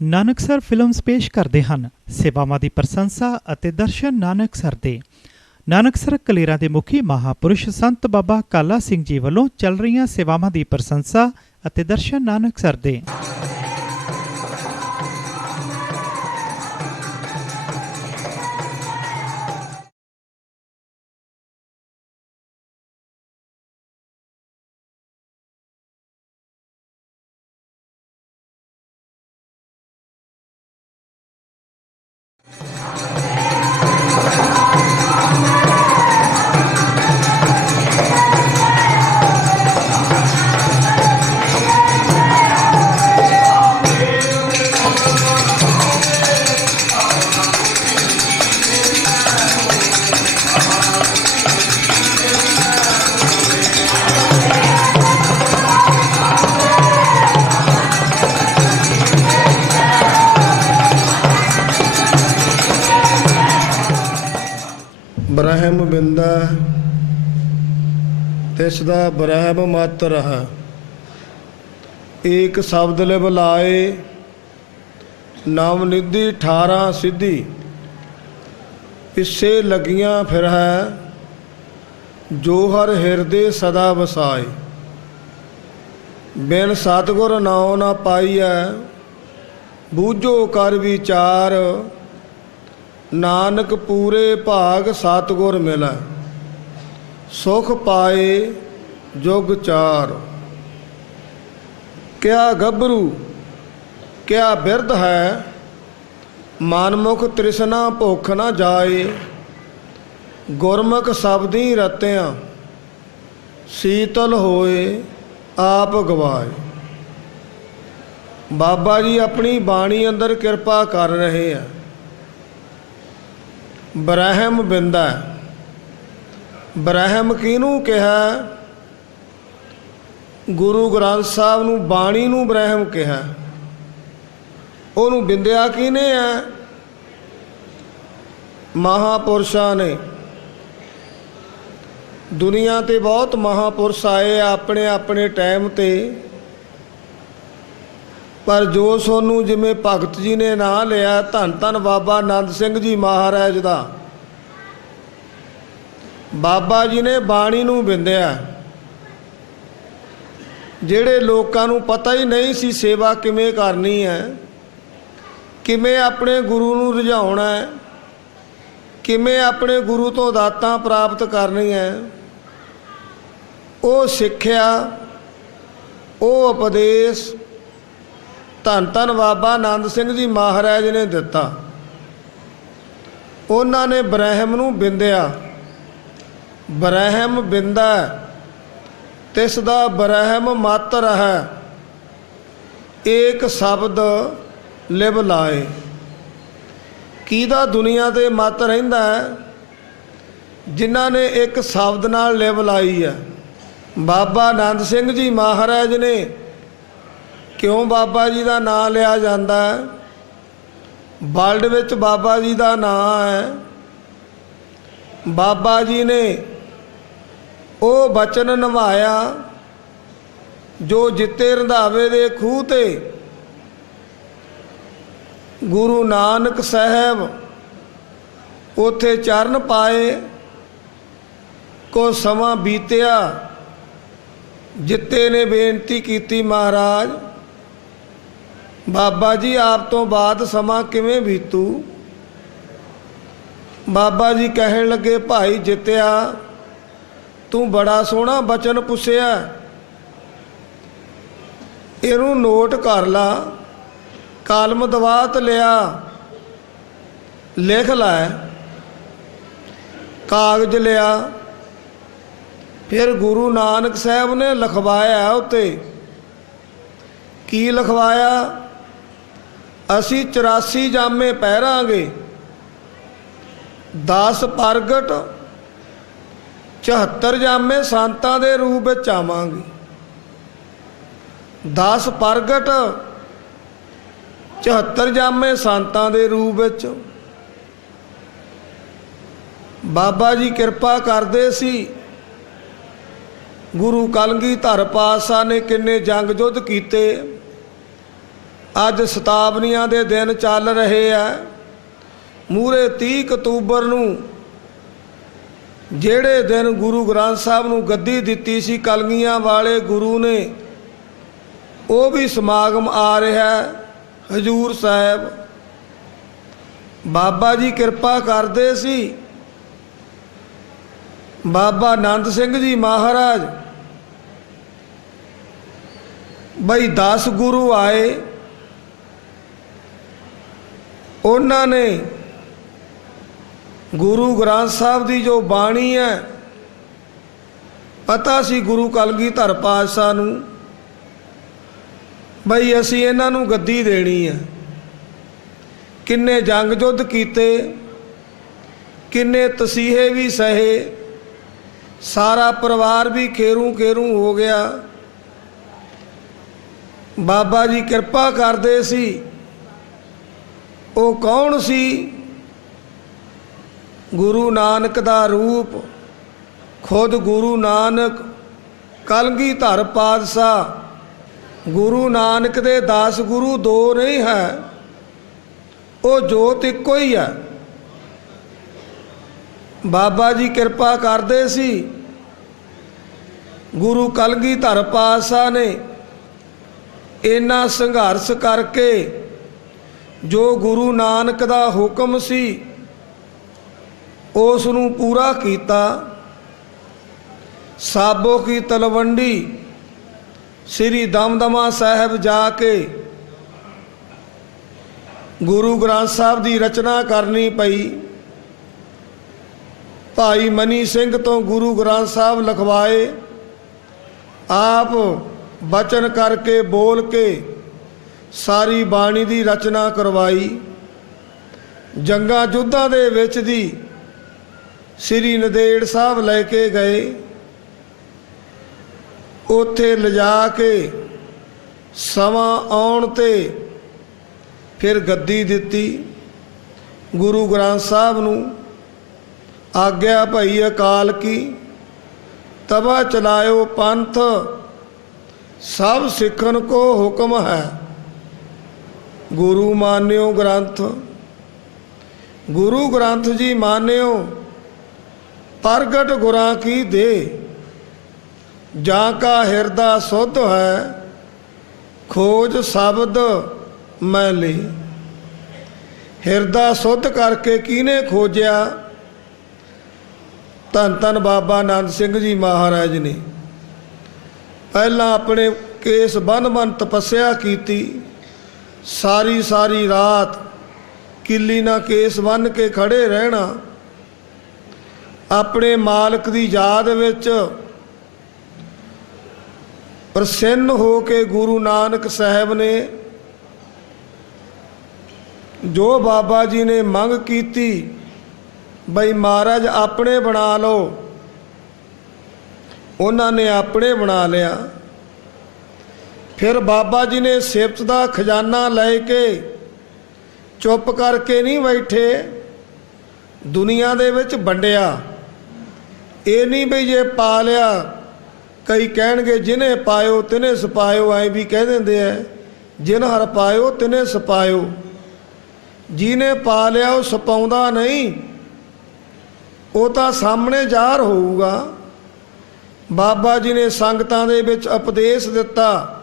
Nanaksar films ਪੇਸ਼ ਕਰਦੇ ਹਨ ਸੇਵਾਵਾਂ ਦੀ ਪ੍ਰਸ਼ੰਸਾ ਅਤੇ ਦਰਸ਼ਨ ਨਾਨਕਸਰ ਦੇ। ਨਾਨਕਸਰ ਕਲੇਰਾਂ ਦੇ ਮੁਖੀ ਮਹਾਪੁਰਸ਼ ਸੰਤ ਬਾਬਾ ਕਾਲਾ ਸਿੰਘ ਜੀ ਵੱਲੋਂ ਚੱਲ ਰਹੀਆਂ ਸੇਵਾਵਾਂ ਦੀ ਪ੍ਰਸ਼ੰਸਾ ਅਤੇ ਦਰਸ਼ਨ ਨਾਨਕਸਰ ਦੇ। ब्रह्म बिंदा तिसदा ब्रह्म मत रहा, एक शब्द लिव लाए नाम निधि 18 सिद्धि, पिछे लगियां फिर है जो हर हिरदे सदा वसाए, बिन सतगुर नाउ ना पाईऐ बूझो कर विचार, नानक पूरे भाग सतगुर मिलै सुख पाए जुग चार। क्या गभरू क्या बिरध है मनमुख तृष्णा भुख न जाए, गुरमुख शब्दी रत्तियां शीतल होए आप गवाए। बाबा जी अपनी बाणी अंदर किरपा कर रहे हैं। ब्रह्म बिंदा, ब्रह्म किनू कहा? गुरु ग्रंथ साहब नू बाणी नू ब्रह्म कहा। उन्होंने बिंदिया किने है? महापुरुषां ने। दुनिया ते बहुत महापुरुष आए अपने अपने टाइम ते, पर जो सोनू जिमें भगत जी ने नाम लिया धन धन बाबा नंद सिंह जी महाराज दा, बाबा जी ने बाणी नू बिंदिया। जिहड़े लोकां नू पता ही नहीं सी सेवा किवें करनी है, किवें अपने गुरु नू रिझाउणा है, किवें अपने गुरु तो दातां प्राप्त करनी है, वो सिक्ख्या वो उपदेश धन धन बाबा नंद सिंह जी महाराज ने दिता। उन्होंने ब्रह्म नू बिंदिया। ब्रह्म बिंदा तिसदा ब्रह्म मत रहा, एक शब्द लिव लाए। किहदा दुनिया ते मत रहिंदा है? जिन्हां ने एक शब्द नाल लिव लाई है। बाबा नंद सिंह जी महाराज ने क्यों बाबा जी का नाम लिया जाता है? वर्ल्ड विच बाबा जी का नाम है। बाबा जी ने वो बचन निभाया जो जिते रंधावे दे खूह ते गुरु नानक साहब उथे चरण पाए। को समा बीतिया जिते ने बेनती की, महाराज बाबा जी आप तो बाद समा किवें बीतू? बाबा जी कहन लगे भाई जित्या तू बड़ा सोहना बचन पुछया, इनू नोट कर ला, कलम दवात लिया लिख लै। कागज लिया, फिर गुरु नानक साहब ने लिखवाया उत्ते। की लिखवाया? असी 84 जामे पहरांगे, 10 प्रगट 74 जामे संतां दे रूप विच आवांगे। 10 प्रगट 74 जामे संतां दे रूप विच। बाबा जी किरपा करदे सी। गुरु कलगीधर पातशाह ने किन्ने जंग युद्ध कीते, ਅੱਜ ਸਤਾਵਨੀਆਂ ਦੇ ਦਿਨ ਚੱਲ ਰਹੇ ਆ। ਮੂਹਰੇ 30 ਅਕਤੂਬਰ ਨੂੰ ਜਿਹੜੇ ਦਿਨ ਗੁਰੂ ਗ੍ਰੰਥ ਸਾਹਿਬ ਨੂੰ ਗੱਦੀ ਦਿੱਤੀ ਸੀ ਕਲਗੀਆਂ ਵਾਲੇ ਗੁਰੂ ਨੇ, ਉਹ ਵੀ ਸਮਾਗਮ ਆ ਰਿਹਾ ਹਜੂਰ ਸਾਹਿਬ। ਬਾਬਾ ਜੀ ਕਿਰਪਾ ਕਰਦੇ ਸੀ। ਬਾਬਾ ਆਨੰਦ ਸਿੰਘ ਜੀ ਮਹਾਰਾਜ ਬਈ 10 ਗੁਰੂ ਆਏ, ਉਹਨਾਂ ਨੇ ਗੁਰੂ ਗ੍ਰੰਥ ਸਾਹਿਬ ਦੀ ਜੋ ਬਾਣੀ ਹੈ, ਪਤਾ ਸੀ ਗੁਰੂ ਕਲਗੀਧਰ ਪਾਤਸ਼ਾਹ ਨੂੰ ਬਈ ਅਸੀਂ ਇਹਨਾਂ ਨੂੰ ਗੱਦੀ ਦੇਣੀ ਹੈ। ਕਿੰਨੇ ਜੰਗ ਯੁੱਧ ਕੀਤੇ, ਕਿੰਨੇ ਤਸੀਹੇ ਵੀ ਸਹੇ, ਸਾਰਾ ਪਰਿਵਾਰ ਵੀ ਖੇਰੂ ਖੇਰੂ ਹੋ ਗਿਆ। ਬਾਬਾ ਜੀ ਕਿਰਪਾ ਕਰਦੇ ਸੀ। ਉਹ ਕੌਣ ਸੀ? ਗੁਰੂ ਨਾਨਕ ਦਾ ਰੂਪ, ਖੁਦ ਗੁਰੂ ਨਾਨਕ ਕਲਗੀਧਰ ਪਾਤਸ਼ਾਹ। ਗੁਰੂ ਨਾਨਕ ਦੇ 10 ਗੁਰੂ 2 ਨਹੀਂ ਹੈ, ਉਹ ਜੋਤ ਇੱਕੋ ਹੀ ਹੈ। ਬਾਬਾ ਜੀ ਕਿਰਪਾ ਕਰਦੇ ਸੀ। ਗੁਰੂ ਕਲਗੀਧਰ ਪਾਤਸ਼ਾਹ ਨੇ ਇੰਨਾ ਸੰਘਰਸ਼ ਕਰਕੇ ਜੋ ਗੁਰੂ ਨਾਨਕ ਦਾ ਹੁਕਮ ਸੀ ਉਸ ਨੂੰ ਪੂਰਾ ਕੀਤਾ। ਸਾਬੋ ਕੀ ਤਲਵੰਡੀ ਸ੍ਰੀ ਦਮਦਮਾ ਸਾਹਿਬ ਜਾ ਕੇ ਗੁਰੂ ਗ੍ਰੰਥ ਸਾਹਿਬ ਦੀ ਰਚਨਾ ਕਰਨੀ ਪਈ। ਭਾਈ ਮਨੀ ਸਿੰਘ ਤੋਂ ਗੁਰੂ ਗ੍ਰੰਥ ਸਾਹਿਬ ਲਿਖਵਾਏ। ਆਪ ਬਚਨ ਕਰਕੇ ਬੋਲ ਕੇ ਸਾਰੀ ਬਾਣੀ ਦੀ ਰਚਨਾ ਕਰਵਾਈ। ਜੰਗਾਂ ਯੁੱਧਾਂ ਦੇ ਵਿੱਚ ਦੀ ਸ੍ਰੀ ਨੰਦੇੜ ਸਾਹਿਬ ਲੈ ਕੇ ਗਏ। ਉੱਥੇ ਲਿਜਾ ਕੇ ਸਮਾਂ ਆਉਣ 'ਤੇ ਫਿਰ ਗੱਦੀ ਦਿੱਤੀ ਗੁਰੂ ਗ੍ਰੰਥ ਸਾਹਿਬ ਨੂੰ। ਆਗਿਆ ਭਈ ਅਕਾਲ ਕੀ, ਤਬਾ ਚਲਾਇਓ ਪੰਥ, ਸਭ ਸਿੱਖਣ ਕੋ ਹੁਕਮ ਹੈ। ਗੁਰੂ ਮਾਨਿਓ ਗ੍ਰੰਥ, ਗੁਰੂ ਗ੍ਰੰਥ ਜੀ ਮਾਨਿਓ। ਪ੍ਰਗਟ ਗੁਰਾਂ ਕੀ ਦੇ, ਜਾਂ ਕਾ ਹਿਰਦਾ ਸੁਧ ਹੈ, ਖੋਜ ਸ਼ਬਦ ਮੈਂ ਲਈ। ਹਿਰਦਾ ਸੁਧ ਕਰਕੇ ਕਿਹਨੇ ਖੋਜਿਆ? ਧੰਨ ਧੰਨ ਬਾਬਾ ਆਨੰਦ ਸਿੰਘ ਜੀ ਮਹਾਰਾਜ ਨੇ। ਪਹਿਲਾਂ ਆਪਣੇ ਕੇਸ ਬੰਨ੍ਹ ਤਪੱਸਿਆ ਕੀਤੀ। ਸਾਰੀ ਰਾਤ ਕਿੱਲੀ ਨਾਲ ਕੇਸ ਬੰਨ੍ਹ ਕੇ ਖੜੇ ਰਹਿਣਾ। ਆਪਣੇ ਮਾਲਕ ਦੀ ਯਾਦ ਵਿੱਚ ਪ੍ਰਸੰਨ ਹੋ ਕੇ ਗੁਰੂ ਨਾਨਕ ਸਾਹਿਬ ਨੇ ਜੋ ਬਾਬਾ ਜੀ ਨੇ ਮੰਗ ਕੀਤੀ ਬਈ ਮਹਾਰਾਜ ਆਪਣੇ ਬਣਾ ਲਓ, ਉਹਨਾਂ ਨੇ ਆਪਣੇ ਬਣਾ ਲਿਆ। ਫਿਰ ਬਾਬਾ ਜੀ ਨੇ ਸਿਫਤ ਦਾ ਖਜ਼ਾਨਾ ਲੈ ਕੇ ਚੁੱਪ ਕਰਕੇ ਨਹੀਂ ਬੈਠੇ, ਦੁਨੀਆ ਦੇ ਵਿੱਚ ਵੰਡਿਆ। ਇਹ ਨਹੀਂ ਬਈ ਜੇ ਪਾ ਲਿਆ, ਕਈ ਕਹਿਣਗੇ ਜਿਹਨੇ ਪਾਇਓ ਤਿਨੇ ਸਪਾਇਓ, ਐਂ ਵੀ ਕਹਿ ਦਿੰਦੇ ਐ, ਜਿਨ ਹਰ ਪਾਇਓ ਤਿਨੇ ਸਪਾਇਓ। ਜਿਹਨੇ ਪਾ ਲਿਆ ਉਹ ਸਪਾਉਂਦਾ ਨਹੀਂ, ਉਹ ਤਾਂ ਸਾਹਮਣੇ ਜ਼ਾਹਰ ਹੋਊਗਾ। ਬਾਬਾ ਜੀ ਨੇ ਸੰਗਤਾਂ ਦੇ ਵਿੱਚ ਉਪਦੇਸ਼ ਦਿੱਤਾ।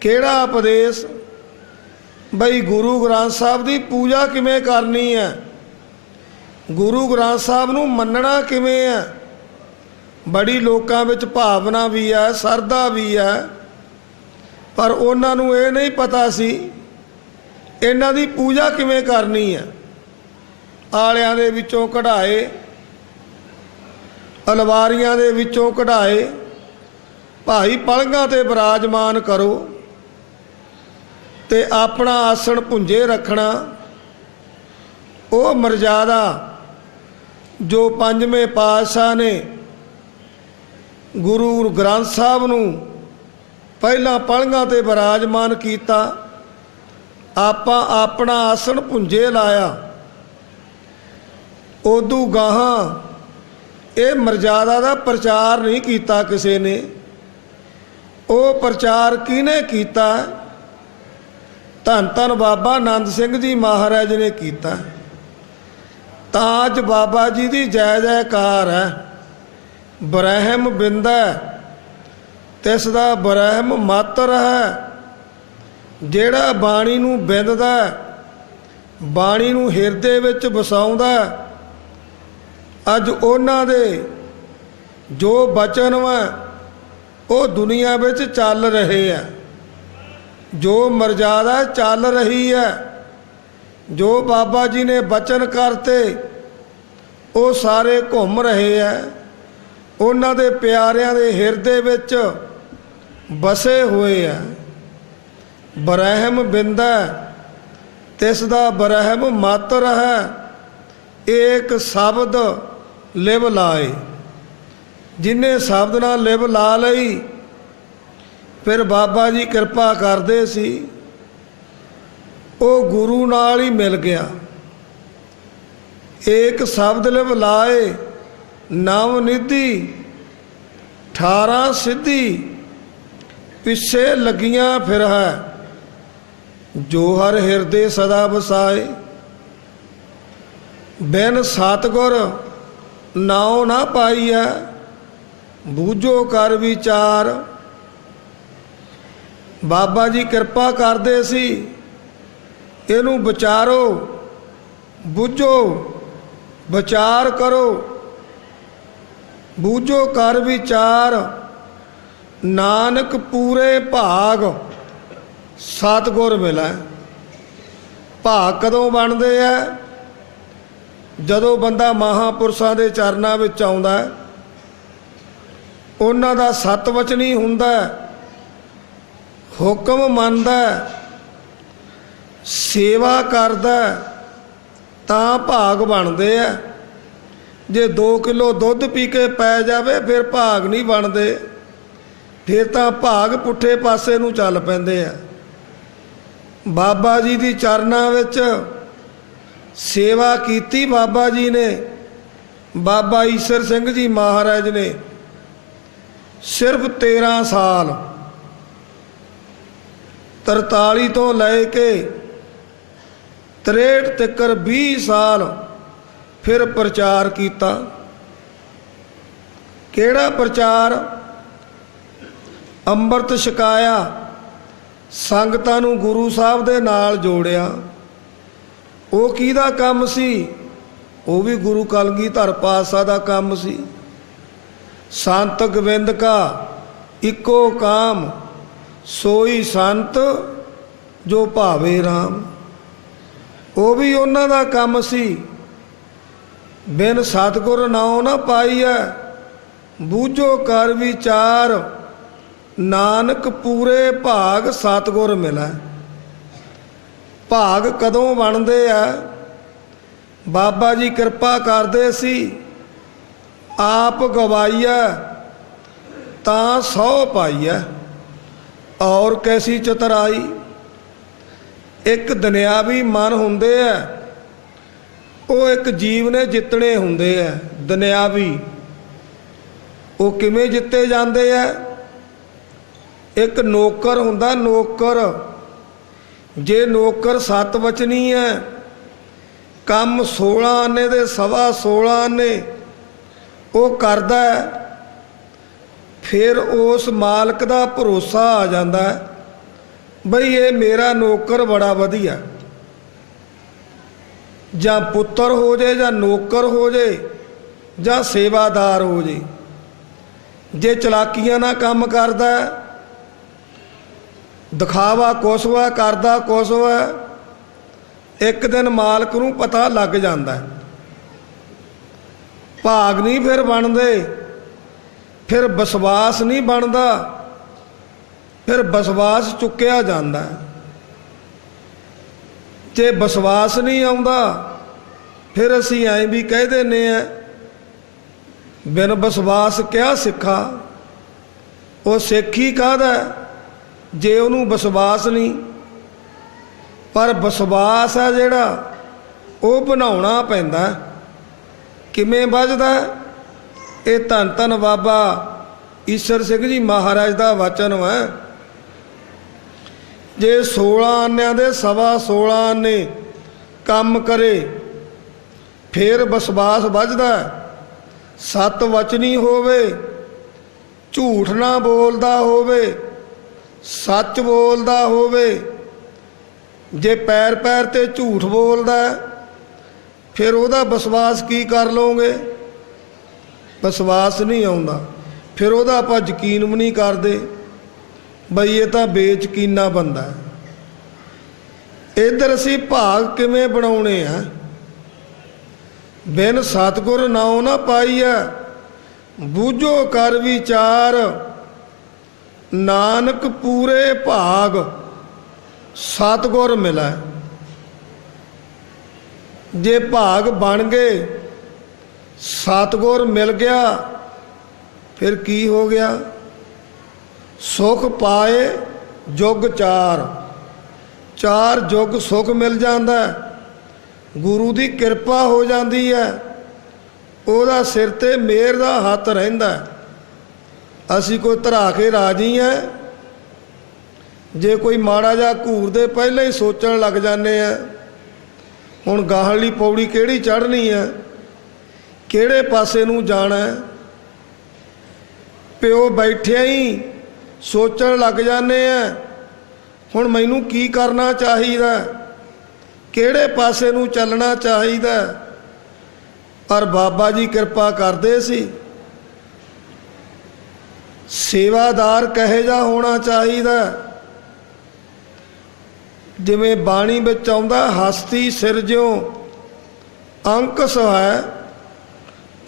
ਕਿਹੜਾ ਉਪਦੇਸ਼? ਬਈ ਗੁਰੂ ਗ੍ਰੰਥ ਸਾਹਿਬ ਦੀ ਪੂਜਾ ਕਿਵੇਂ ਕਰਨੀ ਹੈ, ਗੁਰੂ ਗ੍ਰੰਥ ਸਾਹਿਬ ਨੂੰ ਮੰਨਣਾ ਕਿਵੇਂ ਹੈ। ਬੜੀ ਲੋਕਾਂ ਵਿੱਚ ਭਾਵਨਾ ਵੀ ਹੈ, ਸਰਧਾ ਵੀ ਹੈ, ਪਰ ਉਹਨਾਂ ਨੂੰ ਇਹ ਨਹੀਂ ਪਤਾ ਸੀ ਇਹਨਾਂ ਦੀ ਪੂਜਾ ਕਿਵੇਂ ਕਰਨੀ ਹੈ। ਆਲਿਆਂ ਦੇ ਵਿੱਚੋਂ ਕਢਾਏ, ਅਲਵਾਰੀਆਂ ਦੇ ਵਿੱਚੋਂ ਕਢਾਏ, ਭਾਈ ਪਲੰਘਾਂ ਤੇ ਬਿਰਾਜਮਾਨ ਕਰੋ ਤੇ ਆਪਣਾ ਆਸਣ ਭੁੰਜੇ ਰੱਖਣਾ। ਉਹ ਮਰਜ਼ਾਦਾ ਜੋ ਪੰਜਵੇਂ ਪਾਤਸ਼ਾਹ ਨੇ ਗੁਰੂ ਗ੍ਰੰਥ ਸਾਹਿਬ ਨੂੰ ਪਹਿਲਾਂ ਪਲੰਘਾਂ ਤੇ ਬਿਰਾਜਮਾਨ ਕੀਤਾ, ਆਪਾਂ ਆਪਣਾ ਆਸਣ ਭੁੰਜੇ ਲਾਇਆ। ਉਦੋਂ ਗਾਹਾਂ ਇਹ ਮਰਜ਼ਾਦਾ ਦਾ ਪ੍ਰਚਾਰ ਨਹੀਂ ਕੀਤਾ ਕਿਸੇ ਨੇ। ਉਹ ਪ੍ਰਚਾਰ ਕਿਹਨੇ ਕੀਤਾ? ਧੰਨ ਧੰਨ ਬਾਬਾ ਆਨੰਦ ਸਿੰਘ ਜੀ ਮਹਾਰਾਜ ਨੇ ਕੀਤਾ। ਤਾਂ ਅੱਜ ਬਾਬਾ ਜੀ ਦੀ ਜੈ ਜੈਕਾਰ ਹੈ। ਬ੍ਰਹਮ ਬਿੰਦੈ ਤਿਸ ਦਾ ਬ੍ਰਹਮ ਮਾਤਰ ਹੈ। ਜਿਹੜਾ ਬਾਣੀ ਨੂੰ ਬਿੰਦਦਾ, ਬਾਣੀ ਨੂੰ ਹਿਰਦੇ ਵਿੱਚ ਵਸਾਉਂਦਾ, ਅੱਜ ਉਹਨਾਂ ਦੇ ਜੋ ਬਚਨ ਵਾ ਉਹ ਦੁਨੀਆ ਵਿੱਚ ਚੱਲ ਰਹੇ ਆ। ਜੋ ਮਰਜ਼ਾਦਾ ਚੱਲ ਰਹੀ ਹੈ, ਜੋ ਬਾਬਾ ਜੀ ਨੇ ਬਚਨ ਕਰਤੇ ਉਹ ਸਾਰੇ ਘੁੰਮ ਰਹੇ ਆ। ਉਹਨਾਂ ਦੇ ਪਿਆਰਿਆਂ ਦੇ ਹਿਰਦੇ ਵਿੱਚ ਵਸੇ ਹੋਏ ਆ। ਬ੍ਰਹਮ ਬਿੰਦੈ ਤਿਸ ਦਾ ਬ੍ਰਹਮ ਮਾਤਰ ਹੈ। ਏਕ ਸ਼ਬਦ ਲਿਵ ਲਾਏ। ਜਿਨੇ ਸ਼ਬਦ ਨਾਲ ਲਿਵ ਲਾ ਲਈ ਫਿਰ ਬਾਬਾ ਜੀ ਕਿਰਪਾ ਕਰਦੇ ਸੀ, ਉਹ ਗੁਰੂ ਨਾਲ ਹੀ ਮਿਲ ਗਿਆ। ਏਕ ਸ਼ਬਦ ਲਿਵ ਲਾਏ ਨਵ ਨਿਧੀ 18 ਸਿੱਧੀ ਪਿੱਛੇ ਲੱਗੀਆਂ ਫਿਰ ਹੈ। ਜੋ ਹਰ ਹਿਰਦੇ ਸਦਾ ਵਸਾਏ। ਬਿਨ ਸਤਿਗੁਰ ਨਾਉ ਨਾ ਪਾਈਐ ਬੂਝੋ ਕਰ ਵਿਚਾਰ। ਬਾਬਾ ਜੀ ਕਿਰਪਾ ਕਰਦੇ ਸੀ, ਇਹਨੂੰ ਵਿਚਾਰੋ, ਬੂਝੋ, ਵਿਚਾਰ ਕਰੋ। ਬੂਝੋ ਕਰ ਵਿਚਾਰ ਨਾਨਕ ਪੂਰੇ ਭਾਗ ਸਤਿਗੁਰ ਮਿਲੈ। ਭਾਗ ਕਦੋਂ ਬਣਦੇ ਆ? ਜਦੋਂ ਬੰਦਾ ਮਹਾਂਪੁਰਸ਼ਾਂ ਦੇ ਚਰਨਾਂ ਵਿੱਚ ਆਉਂਦਾ, ਉਹਨਾਂ ਦਾ ਸਤਵਚਨੀ ਹੁੰਦਾ, ਹੁਕਮ ਮੰਨਦਾ, ਸੇਵਾ ਕਰਦਾ, ਤਾਂ ਭਾਗ ਬਣਦੇ ਆ। ਜੇ 2 ਕਿਲੋ ਦੁੱਧ ਪੀ ਕੇ ਪੈ ਜਾਵੇ ਫਿਰ ਭਾਗ ਨਹੀਂ ਬਣਦੇ, ਫਿਰ ਤਾਂ ਭਾਗ ਪੁੱਠੇ ਪਾਸੇ ਨੂੰ ਚੱਲ ਪੈਂਦੇ ਆ। ਬਾਬਾ ਜੀ ਦੀ ਚਰਨਾਂ ਵਿੱਚ ਸੇਵਾ ਕੀਤੀ ਬਾਬਾ ਜੀ ਨੇ। ਬਾਬਾ ਈਸਰ ਸਿੰਘ ਜੀ ਮਹਾਰਾਜ ਨੇ ਸਿਰਫ 13 ਸਾਲ 43 ਤੋਂ ਲੈ ਕੇ 63 ਤੱਕ 20 ਸਾਲ ਫਿਰ ਪ੍ਰਚਾਰ ਕੀਤਾ। ਕਿਹੜਾ ਪ੍ਰਚਾਰ? ਅੰਮ੍ਰਿਤ ਛਕਾਇਆ, ਸੰਗਤਾਂ ਨੂੰ ਗੁਰੂ ਸਾਹਿਬ ਦੇ ਨਾਲ ਜੋੜਿਆ। ਉਹ ਕਿਹਦਾ ਕੰਮ ਸੀ? ਉਹ ਵੀ ਗੁਰੂ ਕਲਗੀਧਰ ਪਾਤਸ਼ਾਹ ਦਾ ਕੰਮ ਸੀ। ਸੰਤ ਗੋਬਿੰਦ ਕਾ ਇੱਕੋ ਕਾਮ ਸੋਈ ਸੰਤ ਜੋ ਭਾਵੇ ਰਾਮ। ਉਹ ਵੀ ਉਹਨਾਂ ਦਾ ਕੰਮ ਸੀ। ਬਿਨ ਸਤਿਗੁਰ ਨਾਉ ਨਾ ਪਾਈਐ ਬੂਝੋ ਕਰ ਵਿਚਾਰ। ਨਾਨਕ ਪੂਰੇ ਭਾਗ ਸਤਿਗੁਰ ਮਿਲੈ। ਭਾਗ ਕਦੋਂ ਬਣਦੇ ਆ? ਬਾਬਾ ਜੀ ਕਿਰਪਾ ਕਰਦੇ ਸੀ, ਆਪ ਗਵਾਈਐ ਤਾਂ ਸਹੁ ਪਾਈਐ। ਔਰ ਕੈਸੀ ਚਤੁਰਾਈ। ਇੱਕ ਦੁਨਿਆਵੀ ਮਨ ਹੁੰਦੇ ਆ, ਉਹ ਇੱਕ ਜੀਵ ਨੇ ਜਿੱਤਣੇ ਹੁੰਦੇ ਆ। ਦੁਨਿਆਵੀ ਉਹ ਕਿਵੇਂ ਜਿੱਤੇ ਜਾਂਦੇ ਆ? ਇੱਕ ਨੌਕਰ ਹੁੰਦਾ, ਨੌਕਰ। ਜੇ ਨੌਕਰ ਸਤਵਚਨੀ ਹੈ, ਕੰਮ 16 ਆਨੇ ਦੇ 16.5 ਆਨੇ ਉਹ ਕਰਦਾ, ਫਿਰ ਉਸ ਮਾਲਕ ਦਾ ਭਰੋਸਾ ਆ ਜਾਂਦਾ ਬਈ ਇਹ ਮੇਰਾ ਨੌਕਰ ਬੜਾ ਵਧੀਆ। ਜਾਂ ਪੁੱਤਰ ਹੋ ਜੇ, ਜਾਂ ਨੌਕਰ ਹੋ ਜੇ, ਜਾਂ ਸੇਵਾਦਾਰ ਹੋ ਜੇ। ਜੇ ਚਲਾਕੀਆਂ ਨਾਲ ਕੰਮ ਕਰਦਾ, ਦਿਖਾਵਾ ਕੁਛ ਵਾ, ਕਰਦਾ ਕੁਛ ਵਾ, ਇੱਕ ਦਿਨ ਮਾਲਕ ਨੂੰ ਪਤਾ ਲੱਗ ਜਾਂਦਾ। ਭਾਗ ਨਹੀਂ ਫਿਰ ਬਣਦੇ, ਫਿਰ ਵਿਸ਼ਵਾਸ ਨਹੀਂ ਬਣਦਾ, ਫਿਰ ਵਿਸ਼ਵਾਸ ਚੁੱਕਿਆ ਜਾਂਦਾ। ਜੇ ਵਿਸ਼ਵਾਸ ਨਹੀਂ ਆਉਂਦਾ ਫਿਰ ਅਸੀਂ ਐਂ ਵੀ ਕਹਿ ਦਿੰਦੇ ਆ ਬਿਨ ਵਿਸ਼ਵਾਸ ਕਿਆ ਸਿੱਖਾ। ਉਹ ਸਿੱਖ ਹੀ ਕਾਹਦਾ ਜੇ ਉਹਨੂੰ ਵਿਸ਼ਵਾਸ ਨਹੀਂ। ਪਰ ਵਿਸ਼ਵਾਸ ਆ ਜਿਹੜਾ ਉਹ ਬਣਾਉਣਾ ਪੈਂਦਾ। ਕਿਵੇਂ ਵੱਜਦਾ? ਇਹ ਧੰਨ ਧੰਨ ਬਾਬਾ ਈਸਰ ਸਿੰਘ ਜੀ ਮਹਾਰਾਜ ਦਾ ਵਚਨ ਹੈ। ਜੇ 16 ਆਨਿਆਂ ਦੇ ਸਵਾ 16 ਆਨੇ ਕੰਮ ਕਰੇ ਫਿਰ ਵਿਸ਼ਵਾਸ ਵੱਜਦਾ। ਸਤ ਵਚਨੀ ਹੋਵੇ, ਝੂਠ ਨਾ ਬੋਲਦਾ ਹੋਵੇ, ਸੱਚ ਬੋਲਦਾ ਹੋਵੇ। ਜੇ ਪੈਰ ਪੈਰ ਤੇ ਝੂਠ ਬੋਲਦਾ ਫਿਰ ਉਹਦਾ ਵਿਸ਼ਵਾਸ ਕੀ ਕਰ ਲਓਗੇ? ਵਿਸ਼ਵਾਸ ਨਹੀਂ ਆਉਂਦਾ। ਫਿਰ ਉਹਦਾ ਆਪਾਂ ਯਕੀਨ ਵੀ ਨਹੀਂ ਕਰਦੇ ਬਈ ਇਹ ਤਾਂ ਬੇਯਕੀਨਾ ਬੰਦਾ ਹੈ। ਇੱਧਰ ਅਸੀਂ ਭਾਗ ਕਿਵੇਂ ਬਣਾਉਣੇ ਆ? ਬਿਨ ਸਤਿਗੁਰ ਨਾਉ ਨਾ ਪਾਈਐ, ਬੂਝੋ ਕਰ ਵਿਚਾਰ, ਨਾਨਕ ਪੂਰੇ ਭਾਗ ਸਤਿਗੁਰ ਮਿਲੈ। ਜੇ ਭਾਗ ਬਣ ਗਏ, ਸਤਿਗੁਰ ਮਿਲ ਗਿਆ, ਫਿਰ ਕੀ ਹੋ ਗਿਆ? ਸੁਖ ਪਾਏ ਜੁਗ ਚਾਰ, ਚਾਰ ਜੁਗ ਸੁਖ ਮਿਲ ਜਾਂਦਾ। ਗੁਰੂ ਦੀ ਕਿਰਪਾ ਹੋ ਜਾਂਦੀ ਹੈ, ਉਹਦਾ ਸਿਰ ਤੇ ਮਿਹਰ ਦਾ ਹੱਥ ਰਹਿੰਦਾ। ਅਸੀਂ ਕੋਈ ਧਰਾ ਕੇ ਰਾਜੀ ਹੈ? ਜੇ ਕੋਈ ਮਾੜਾ ਜਿਹਾ ਘੂਰਦੇ ਪਹਿਲਾਂ ਹੀ ਸੋਚਣ ਲੱਗ ਜਾਂਦੇ ਆ ਹੁਣ ਗਾਹਲੀ ਪੌੜੀ ਕਿਹੜੀ ਚੜ੍ਹਨੀ ਹੈ, ਕਿਹੜੇ ਪਾਸੇ ਨੂੰ ਜਾਣਾ। ਪਿਓ ਬੈਠਿਆ ਹੀ ਸੋਚਣ ਲੱਗ ਜਾਂਦੇ ਆ ਹੁਣ ਮੈਨੂੰ ਕੀ ਕਰਨਾ ਚਾਹੀਦਾ, ਕਿਹੜੇ ਪਾਸੇ ਨੂੰ ਚੱਲਣਾ ਚਾਹੀਦਾ। ਪਰ ਬਾਬਾ ਜੀ ਕਿਰਪਾ ਕਰਦੇ ਸੀ। ਸੇਵਾਦਾਰ ਕਹੇ ਜਾ ਹੋਣਾ ਚਾਹੀਦਾ। ਜਿਵੇਂ ਬਾਣੀ ਵਿੱਚ ਆਉਂਦਾ, ਹਸਤੀ ਸਿਰਜਿਓ ਅੰਕ ਸਹਾਇ,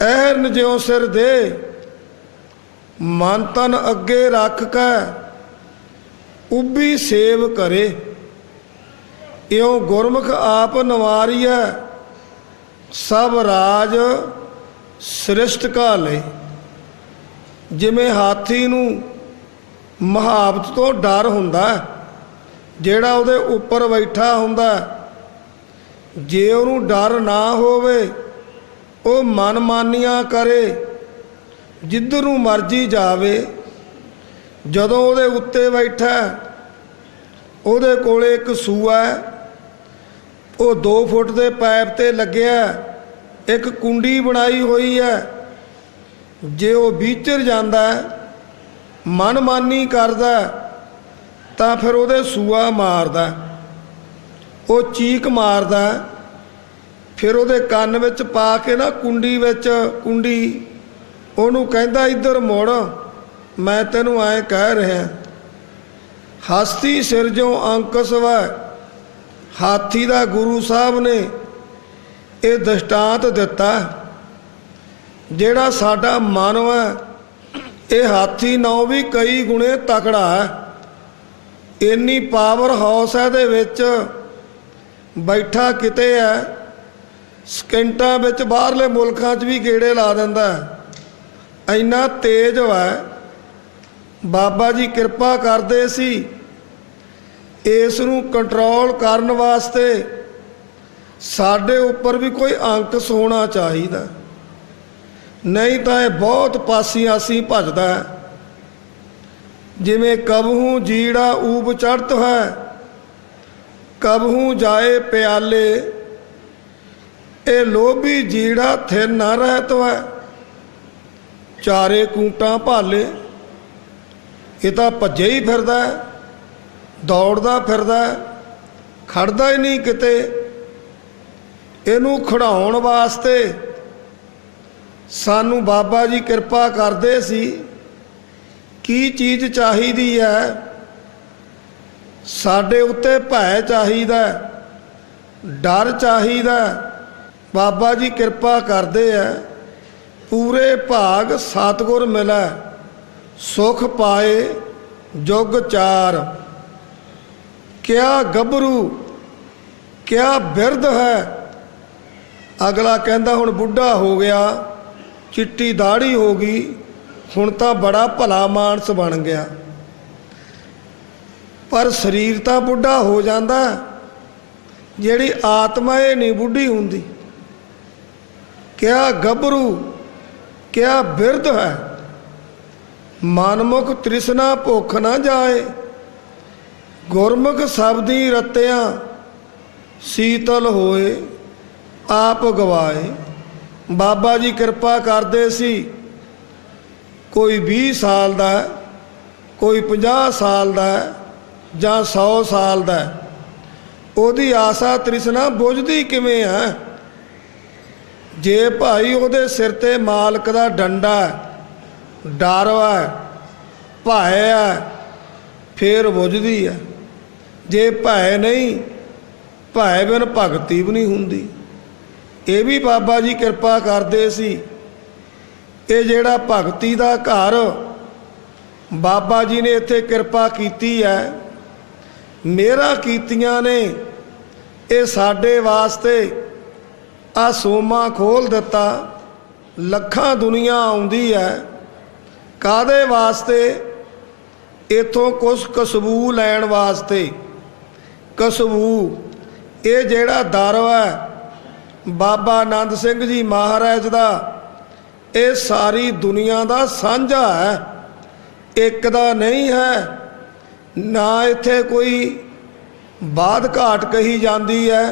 ਐਰਨ ਜਿਉ ਸਿਰ ਦੇ, ਮਨ ਤਨ ਅੱਗੇ ਰੱਖ ਕੇ ਉਬੀ ਸੇਵ ਕਰੇ। ਇਉ ਗੁਰਮੁਖ ਆਪ ਨਵਾਰੀਐ, ਸਭ ਰਾਜ ਸ੍ਰਿਸ਼ਟ ਕਾ ਲੈ। ਜਿਵੇਂ ਹਾਥੀ ਨੂੰ ਮੁਹਾਬਤ ਤੋਂ ਡਰ ਹੁੰਦਾ, ਜਿਹੜਾ ਉਹਦੇ ਉੱਪਰ ਬੈਠਾ ਹੁੰਦਾ, ਜੇ ਉਹਨੂੰ ਡਰ ਨਾ ਹੋਵੇ ਉਹ ਮਨਮਾਨੀਆਂ ਕਰੇ, ਜਿੱਧਰ ਨੂੰ ਮਰਜ਼ੀ ਜਾਵੇ। ਜਦੋਂ ਉਹਦੇ ਉੱਤੇ ਬੈਠਾ, ਉਹਦੇ ਕੋਲੇ ਇੱਕ ਸੂਆ, ਉਹ 2 ਫੁੱਟ ਦੇ ਪਾਈਪ ਤੇ ਲੱਗਿਆ, ਇੱਕ ਕੁੰਡੀ ਬਣਾਈ ਹੋਈ ਹੈ। ਜੇ ਉਹ ਵਿਚਰ ਜਾਂਦਾ, ਮਨਮਾਨੀ ਕਰਦਾ, ਤਾਂ ਫਿਰ ਉਹਦੇ ਸੂਆ ਮਾਰਦਾ, ਉਹ ਚੀਕ ਮਾਰਦਾ। ਫਿਰ ਉਹਦੇ ਕੰਨ ਵਿੱਚ ਪਾ ਕੇ ਨਾ ਕੁੰਡੀ ਵਿੱਚ ਕੁੰਡੀ, ਉਹਨੂੰ ਕਹਿੰਦਾ ਇੱਧਰ ਮੁੜ, ਮੈਂ ਤੈਨੂੰ ਐਂ ਕਹਿ ਰਿਹਾ। ਹਸਤੀ ਸਿਰਜੋਂ ਅੰਕ ਸਵੈ, ਹਾਥੀ ਦਾ ਗੁਰੂ ਸਾਹਿਬ ਨੇ ਇਹ ਦ੍ਰਿਸ਼ਟਾਂਤ ਦਿੱਤਾ। ਜਿਹੜਾ ਸਾਡਾ ਮਨ ਹੈ, ਇਹ ਹਾਥੀ ਨਾਲੋਂ ਵੀ ਕਈ ਗੁਣੇ ਤਕੜਾ ਹੈ। ਇੰਨੀ ਪਾਵਰ ਹਾਊਸ ਹੈ ਇਹਦੇ ਵਿੱਚ, ਬੈਠਾ ਕਿਤੇ ਹੈ, ਸਕਿੰਟਾਂ ਵਿੱਚ ਬਾਹਰਲੇ ਮੁਲਕਾਂ 'ਚ ਵੀ ਗੇੜੇ ਲਾ ਦਿੰਦਾ। ਇੰਨਾ ਤੇਜ਼ ਹੈ। ਬਾਬਾ ਜੀ ਕਿਰਪਾ ਕਰਦੇ ਸੀ। ਇਸ ਨੂੰ ਕੰਟਰੋਲ ਕਰਨ ਵਾਸਤੇ ਸਾਡੇ ਉੱਪਰ ਵੀ ਕੋਈ ਅੰਕਸ ਹੋਣਾ ਚਾਹੀਦਾ, ਨਹੀਂ ਤਾਂ ਇਹ ਬਹੁਤ ਪਾਸੀ-ਆਸੀ ਭੱਜਦਾ। ਜਿਵੇਂ ਕਬਹੂ ਜੀੜਾ ਊਬ ਚੜ੍ਹਤ ਹੈ, ਕਬਹੂ ਜਾਏ ਪਿਆਲੇ, ਇਹ ਲੋਭੀ ਜੀੜਾ ਥਿਰ ਨਾ ਰਹਿਤ ਹੈ। ਚਾਰੇ ਕੂਟਾਂ ਭਾਲੇ, ਇਹ ਤਾਂ ਭੱਜੇ ਹੀ ਫਿਰਦਾ, ਦੌੜਦਾ ਫਿਰਦਾ, ਖੜਦਾ ਹੀ ਨਹੀਂ ਕਿਤੇ। ਇਹਨੂੰ ਖੜਾਉਣ ਵਾਸਤੇ ਸਾਨੂੰ ਬਾਬਾ ਜੀ ਕਿਰਪਾ ਕਰਦੇ ਸੀ। ਕੀ ਚੀਜ਼ ਚਾਹੀਦੀ ਹੈ? ਸਾਡੇ ਉੱਤੇ ਭੈ ਚਾਹੀਦਾ, ਡਰ ਚਾਹੀਦਾ। ਬਾਬਾ ਜੀ ਕਿਰਪਾ ਕਰਦੇ ਆ, ਪੂਰੇ ਭਾਗ ਸਤਿਗੁਰ ਮਿਲੈ, ਸੁਖ ਪਾਏ ਜੁਗ ਚਾਰ। ਕਿਆ ਗੱਭਰੂ ਕਿਆ ਬਿਰਧ ਹੈ। ਅਗਲਾ ਕਹਿੰਦਾ ਹੁਣ ਬੁੱਢਾ ਹੋ ਗਿਆ, ਚਿੱਟੀ ਦਾੜੀ ਹੋ ਗਈ, ਹੁਣ ਤਾਂ ਬੜਾ ਭਲਾ ਮਾਨਸ ਬਣ ਗਿਆ। ਪਰ ਸਰੀਰ ਤਾਂ ਬੁੱਢਾ ਹੋ ਜਾਂਦਾ, ਜਿਹੜੀ ਆਤਮਾ ਇਹ ਨਹੀਂ ਬੁੱਢੀ ਹੁੰਦੀ। ਕਿਆ ਗੱਭਰੂ ਕਿਆ ਬਿਰਧ ਹੈ, ਮਨਮੁਖ ਤ੍ਰਿਸ਼ਨਾ ਭੁੱਖ ਨਾ ਜਾਏ। ਗੁਰਮੁਖ ਸ਼ਬਦੀ ਰਤਿਆਂ ਸੀਤਲ ਹੋਏ ਆਪ ਗਵਾਏ। ਬਾਬਾ ਜੀ ਕਿਰਪਾ ਕਰਦੇ ਸੀ। ਕੋਈ 20 ਸਾਲ ਦਾ, ਕੋਈ 50 ਸਾਲ ਦਾ ਜਾਂ 100 ਸਾਲ ਦਾ, ਉਹਦੀ ਆਸਾ ਤ੍ਰਿਸ਼ਨਾ ਬੁਝਦੀ ਕਿਵੇਂ ਹੈ? ਜੇ ਭਾਈ ਉਹਦੇ ਸਿਰ ਤੇ ਮਾਲਕ ਦਾ ਡੰਡਾ ਡਰ ਹੈ, ਭੈ ਹੈ, ਫੇਰ ਬੁਝਦੀ ਹੈ। ਜੇ ਭੈ ਨਹੀਂ, ਭੈ ਬਿਨ ਭਗਤੀ ਵੀ ਨਹੀਂ ਹੁੰਦੀ। ਇਹ ਵੀ ਬਾਬਾ ਜੀ ਕਿਰਪਾ ਕਰਦੇ ਸੀ। ਇਹ ਜਿਹੜਾ ਭਗਤੀ ਦਾ ਘਰ ਬਾਬਾ ਜੀ ਨੇ ਇੱਥੇ ਕਿਰਪਾ ਕੀਤੀ ਹੈ, ਮਿਹਰਾਂ ਕੀਤੀਆਂ ਨੇ, ਇਹ ਸਾਡੇ ਵਾਸਤੇ ਆ ਸੋਮਾ ਖੋਲ ਦਿੱਤਾ। ਲੱਖਾਂ ਦੁਨੀਆ ਆਉਂਦੀ ਹੈ, ਕਾਹਦੇ ਵਾਸਤੇ? ਇੱਥੋਂ ਕੁਛ ਕਸਬੂ ਲੈਣ ਵਾਸਤੇ। ਕਸਬੂ ਇਹ ਜਿਹੜਾ ਦਰ ਹੈ ਬਾਬਾ ਆਨੰਦ ਸਿੰਘ ਜੀ ਮਹਾਰਾਜ ਦਾ, ਇਹ ਸਾਰੀ ਦੁਨੀਆ ਦਾ ਸਾਂਝਾ ਹੈ, ਇੱਕ ਦਾ ਨਹੀਂ ਹੈ। ਨਾ ਇੱਥੇ ਕੋਈ ਬਾਦ ਘਾਟ ਕਹੀ ਜਾਂਦੀ ਹੈ,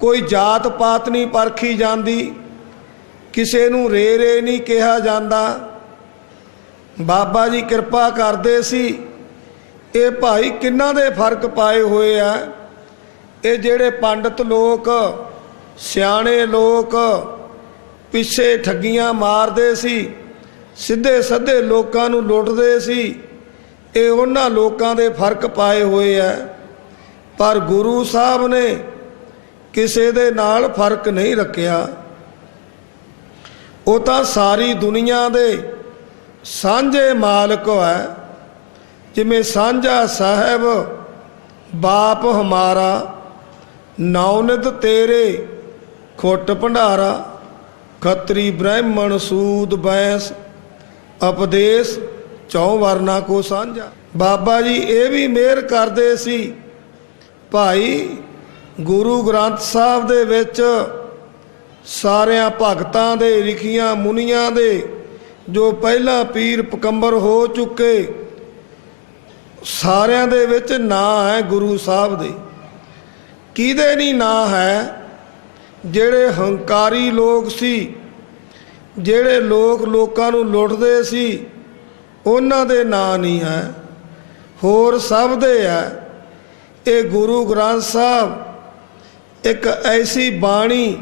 ਕੋਈ ਜਾਤ ਪਾਤ ਨਹੀਂ ਪਰਖੀ ਜਾਂਦੀ, ਕਿਸੇ ਨੂੰ ਰੇ ਨਹੀਂ ਕਿਹਾ ਜਾਂਦਾ। ਬਾਬਾ ਜੀ ਕਿਰਪਾ ਕਰਦੇ ਸੀ। ਇਹ ਭਾਈ ਕਿੰਨਾਂ ਦੇ ਫਰਕ ਪਾਏ ਹੋਏ ਆ। ਇਹ ਜਿਹੜੇ ਪੰਡਤ ਲੋਕ, ਸਿਆਣੇ ਲੋਕ ਪਿੱਛੇ ਠੱਗੀਆਂ ਮਾਰਦੇ ਸੀ, ਸਿੱਧੇ ਸੱਧੇ ਲੋਕਾਂ ਨੂੰ ਲੁੱਟਦੇ ਸੀ, ਇਹ ਉਹਨਾਂ ਲੋਕਾਂ ਦੇ ਫਰਕ ਪਾਏ ਹੋਏ ਆ। ਪਰ ਗੁਰੂ ਸਾਹਿਬ ਨੇ ਕਿਸੇ ਦੇ ਨਾਲ ਫਰਕ ਨਹੀਂ ਰੱਖਿਆ। ਉਹ ਤਾਂ ਸਾਰੀ ਦੁਨੀਆ ਦੇ ਸਾਂਝੇ ਮਾਲਕ ਹੈ। ਜਿਵੇਂ ਸਾਂਝਾ ਸਾਹਿਬ ਬਾਪ ਹਮਾਰਾ, ਨੌਨਿਤ ਤੇਰੇ ਖੁੱਟ ਭੰਡਾਰਾ, ਖੱਤਰੀ ਬ੍ਰਾਹਮਣ ਸੂਦ ਬੈਂਸ, ਉਪਦੇਸ਼ ਚੌ ਵਰਨਾ ਕੋ ਸਾਂਝਾ। ਬਾਬਾ ਜੀ ਇਹ ਵੀ ਮਿਹਰ ਕਰਦੇ ਸੀ। ਭਾਈ ਗੁਰੂ ਗ੍ਰੰਥ ਸਾਹਿਬ ਦੇ ਵਿੱਚ ਸਾਰਿਆਂ ਭਗਤਾਂ ਦੇ, ਲਿਖੀਆਂ ਮੁਨੀਆਂ ਦੇ, ਜੋ ਪਹਿਲਾਂ ਪੀਰ ਪਕੰਬਰ ਹੋ ਚੁੱਕੇ, ਸਾਰਿਆਂ ਦੇ ਵਿੱਚ ਨਾਂ ਹੈ ਗੁਰੂ ਸਾਹਿਬ ਦੇ। ਕਿਹਦੇ ਨਹੀਂ ਨਾਂ ਹੈ? ਜਿਹੜੇ ਹੰਕਾਰੀ ਲੋਕ ਸੀ, ਜਿਹੜੇ ਲੋਕਾਂ ਨੂੰ ਲੁੱਟਦੇ ਸੀ, ਉਹਨਾਂ ਦੇ ਨਾਂ ਨਹੀਂ ਹੈ, ਹੋਰ ਸਭ ਦੇ ਹੈ। ਇਹ ਗੁਰੂ ਗ੍ਰੰਥ ਸਾਹਿਬ ਇੱਕ ਐਸੀ ਬਾਣੀ,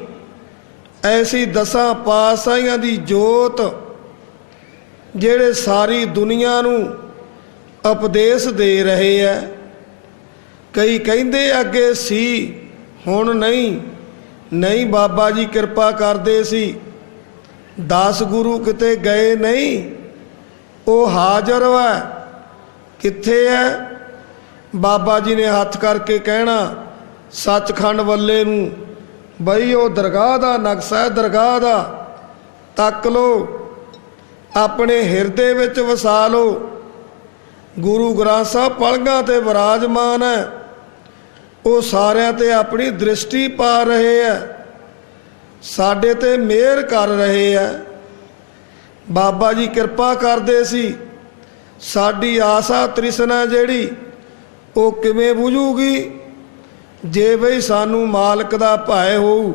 ਐਸੀ 10 ਪਾਤਸ਼ਾਹੀਆਂ ਦੀ ਜੋਤ, ਜਿਹੜੇ ਸਾਰੀ ਦੁਨੀਆ ਨੂੰ ਉਪਦੇਸ਼ ਦੇ ਰਹੇ ਹੈ। ਕਈ ਕਹਿੰਦੇ ਅੱਗੇ ਸੀ, ਹੁਣ ਨਹੀਂ। ਨਹੀਂ, ਬਾਬਾ ਜੀ ਕਿਰਪਾ ਕਰਦੇ ਸੀ। 10 ਗੁਰੂ ਕਿਤੇ ਗਏ ਨਹੀਂ, ਉਹ ਹਾਜ਼ਰ ਹੈ। ਕਿੱਥੇ ਹੈ? ਬਾਬਾ ਜੀ ਨੇ ਹੱਥ ਕਰਕੇ ਕਹਿਣਾ ਸੱਚਖੰਡ ਵੱਲੇ ਨੂੰ, ਬਈ ਉਹ ਦਰਗਾਹ ਦਾ ਨਕਸ਼ਾ ਹੈ, ਦਰਗਾਹ ਦਾ ਤੱਕ ਲਓ, ਆਪਣੇ ਹਿਰਦੇ ਵਿੱਚ ਵਸਾ ਲਓ। ਗੁਰੂ ਗ੍ਰੰਥ ਸਾਹਿਬ ਪਲੰਘਾਂ ਤੇ ਵਿਰਾਜਮਾਨ ਹੈ। ਉਹ ਸਾਰਿਆਂ ਤੇ ਆਪਣੀ ਦ੍ਰਿਸ਼ਟੀ ਪਾ ਰਹੇ ਹੈ, ਸਾਡੇ ਤੇ ਮਿਹਰ ਕਰ ਰਹੇ ਹੈ। ਬਾਬਾ ਜੀ ਕਿਰਪਾ ਕਰਦੇ ਸੀ। ਸਾਡੀ ਆਸਾ ਤ੍ਰਿਸ਼ਨਾ ਜਿਹੜੀ, ਉਹ ਕਿਵੇਂ ਬੁਝੂਗੀ? ਜੇ ਬਈ ਸਾਨੂੰ ਮਾਲਕ ਦਾ ਭੈ ਹੋਊ,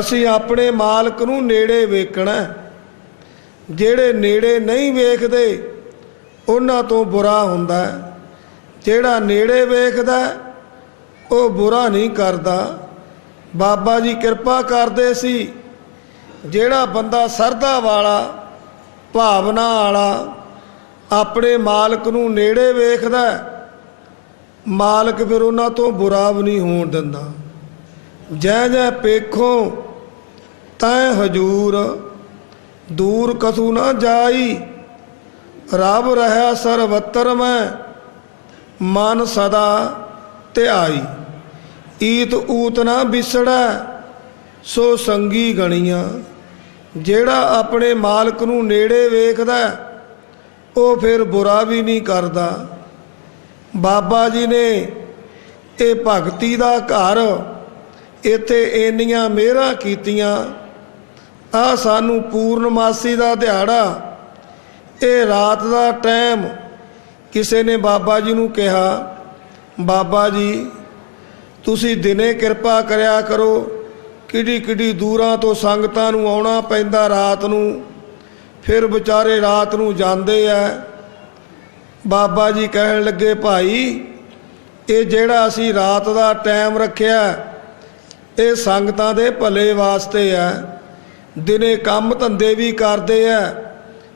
ਅਸੀਂ ਆਪਣੇ ਮਾਲਕ ਨੂੰ ਨੇੜੇ ਵੇਖਣਾ। ਜਿਹੜੇ ਨੇੜੇ ਨਹੀਂ ਵੇਖਦੇ, ਉਹਨਾਂ ਤੋਂ ਬੁਰਾ ਹੁੰਦਾ। ਜਿਹੜਾ ਨੇੜੇ ਵੇਖਦਾ, ਉਹ ਬੁਰਾ ਨਹੀਂ ਕਰਦਾ। ਬਾਬਾ ਜੀ ਕਿਰਪਾ ਕਰਦੇ ਸੀ। ਜਿਹੜਾ ਬੰਦਾ ਸਰਧਾ ਵਾਲਾ, ਭਾਵਨਾ ਵਾਲਾ, ਆਪਣੇ ਮਾਲਕ ਨੂੰ ਨੇੜੇ ਵੇਖਦਾ, ਮਾਲਕ ਫਿਰ ਉਹਨਾਂ ਤੋਂ ਬੁਰਾ ਵੀ ਨਹੀਂ ਹੋਣ ਦਿੰਦਾ। ਜੈ ਜੈ ਪੇਖੋਂ ਤੈ ਹਜੂਰ, ਦੂਰ ਕਥੂ ਨਾ ਜਾਈ, ਰੱਬ ਰਹਿਆ ਸਰਬੱਤਰ ਮੈਂ, ਮਨ ਸਦਾ ਧਿਆਈ। ਈਤ ਊਤ ਨਾ ਵਿਸੜੈ, ਸੋ ਸੰਗੀ ਗਣੀਆਂ। ਜਿਹੜਾ ਆਪਣੇ ਮਾਲਕ ਨੂੰ ਨੇੜੇ ਵੇਖਦਾ, ਉਹ ਫਿਰ ਬੁਰਾ ਵੀ ਨਹੀਂ ਕਰਦਾ। ਬਾਬਾ ਜੀ ਨੇ ਇਹ ਭਗਤੀ ਦਾ ਘਰ, ਇੱਥੇ ਇੰਨੀਆਂ ਮਿਹਰਾਂ ਕੀਤੀਆਂ। ਆ ਸਾਨੂੰ ਪੂਰਨਮਾਸੀ ਦਾ ਦਿਹਾੜਾ, ਇਹ ਰਾਤ ਦਾ ਟਾਈਮ, ਕਿਸੇ ਨੇ ਬਾਬਾ ਜੀ ਨੂੰ ਕਿਹਾ, ਬਾਬਾ ਜੀ ਤੁਸੀਂ ਦਿਨੇ ਕਿਰਪਾ ਕਰਿਆ ਕਰੋ, ਕਿੱਡੀ ਕਿੱਡੀ ਦੂਰਾਂ ਤੋਂ ਸੰਗਤਾਂ ਨੂੰ ਆਉਣਾ ਪੈਂਦਾ ਰਾਤ ਨੂੰ, ਫਿਰ ਵਿਚਾਰੇ ਰਾਤ ਨੂੰ ਜਾਂਦੇ ਆ। ਬਾਬਾ ਜੀ ਕਹਿਣ ਲੱਗੇ, ਭਾਈ ਇਹ ਜਿਹੜਾ ਅਸੀਂ ਰਾਤ ਦਾ ਟਾਈਮ ਰੱਖਿਆ ਇਹ ਸੰਗਤਾਂ ਦੇ ਭਲੇ ਵਾਸਤੇ ਆ। ਦਿਨੇ ਕੰਮ ਧੰਦੇ ਵੀ ਕਰਦੇ ਆ,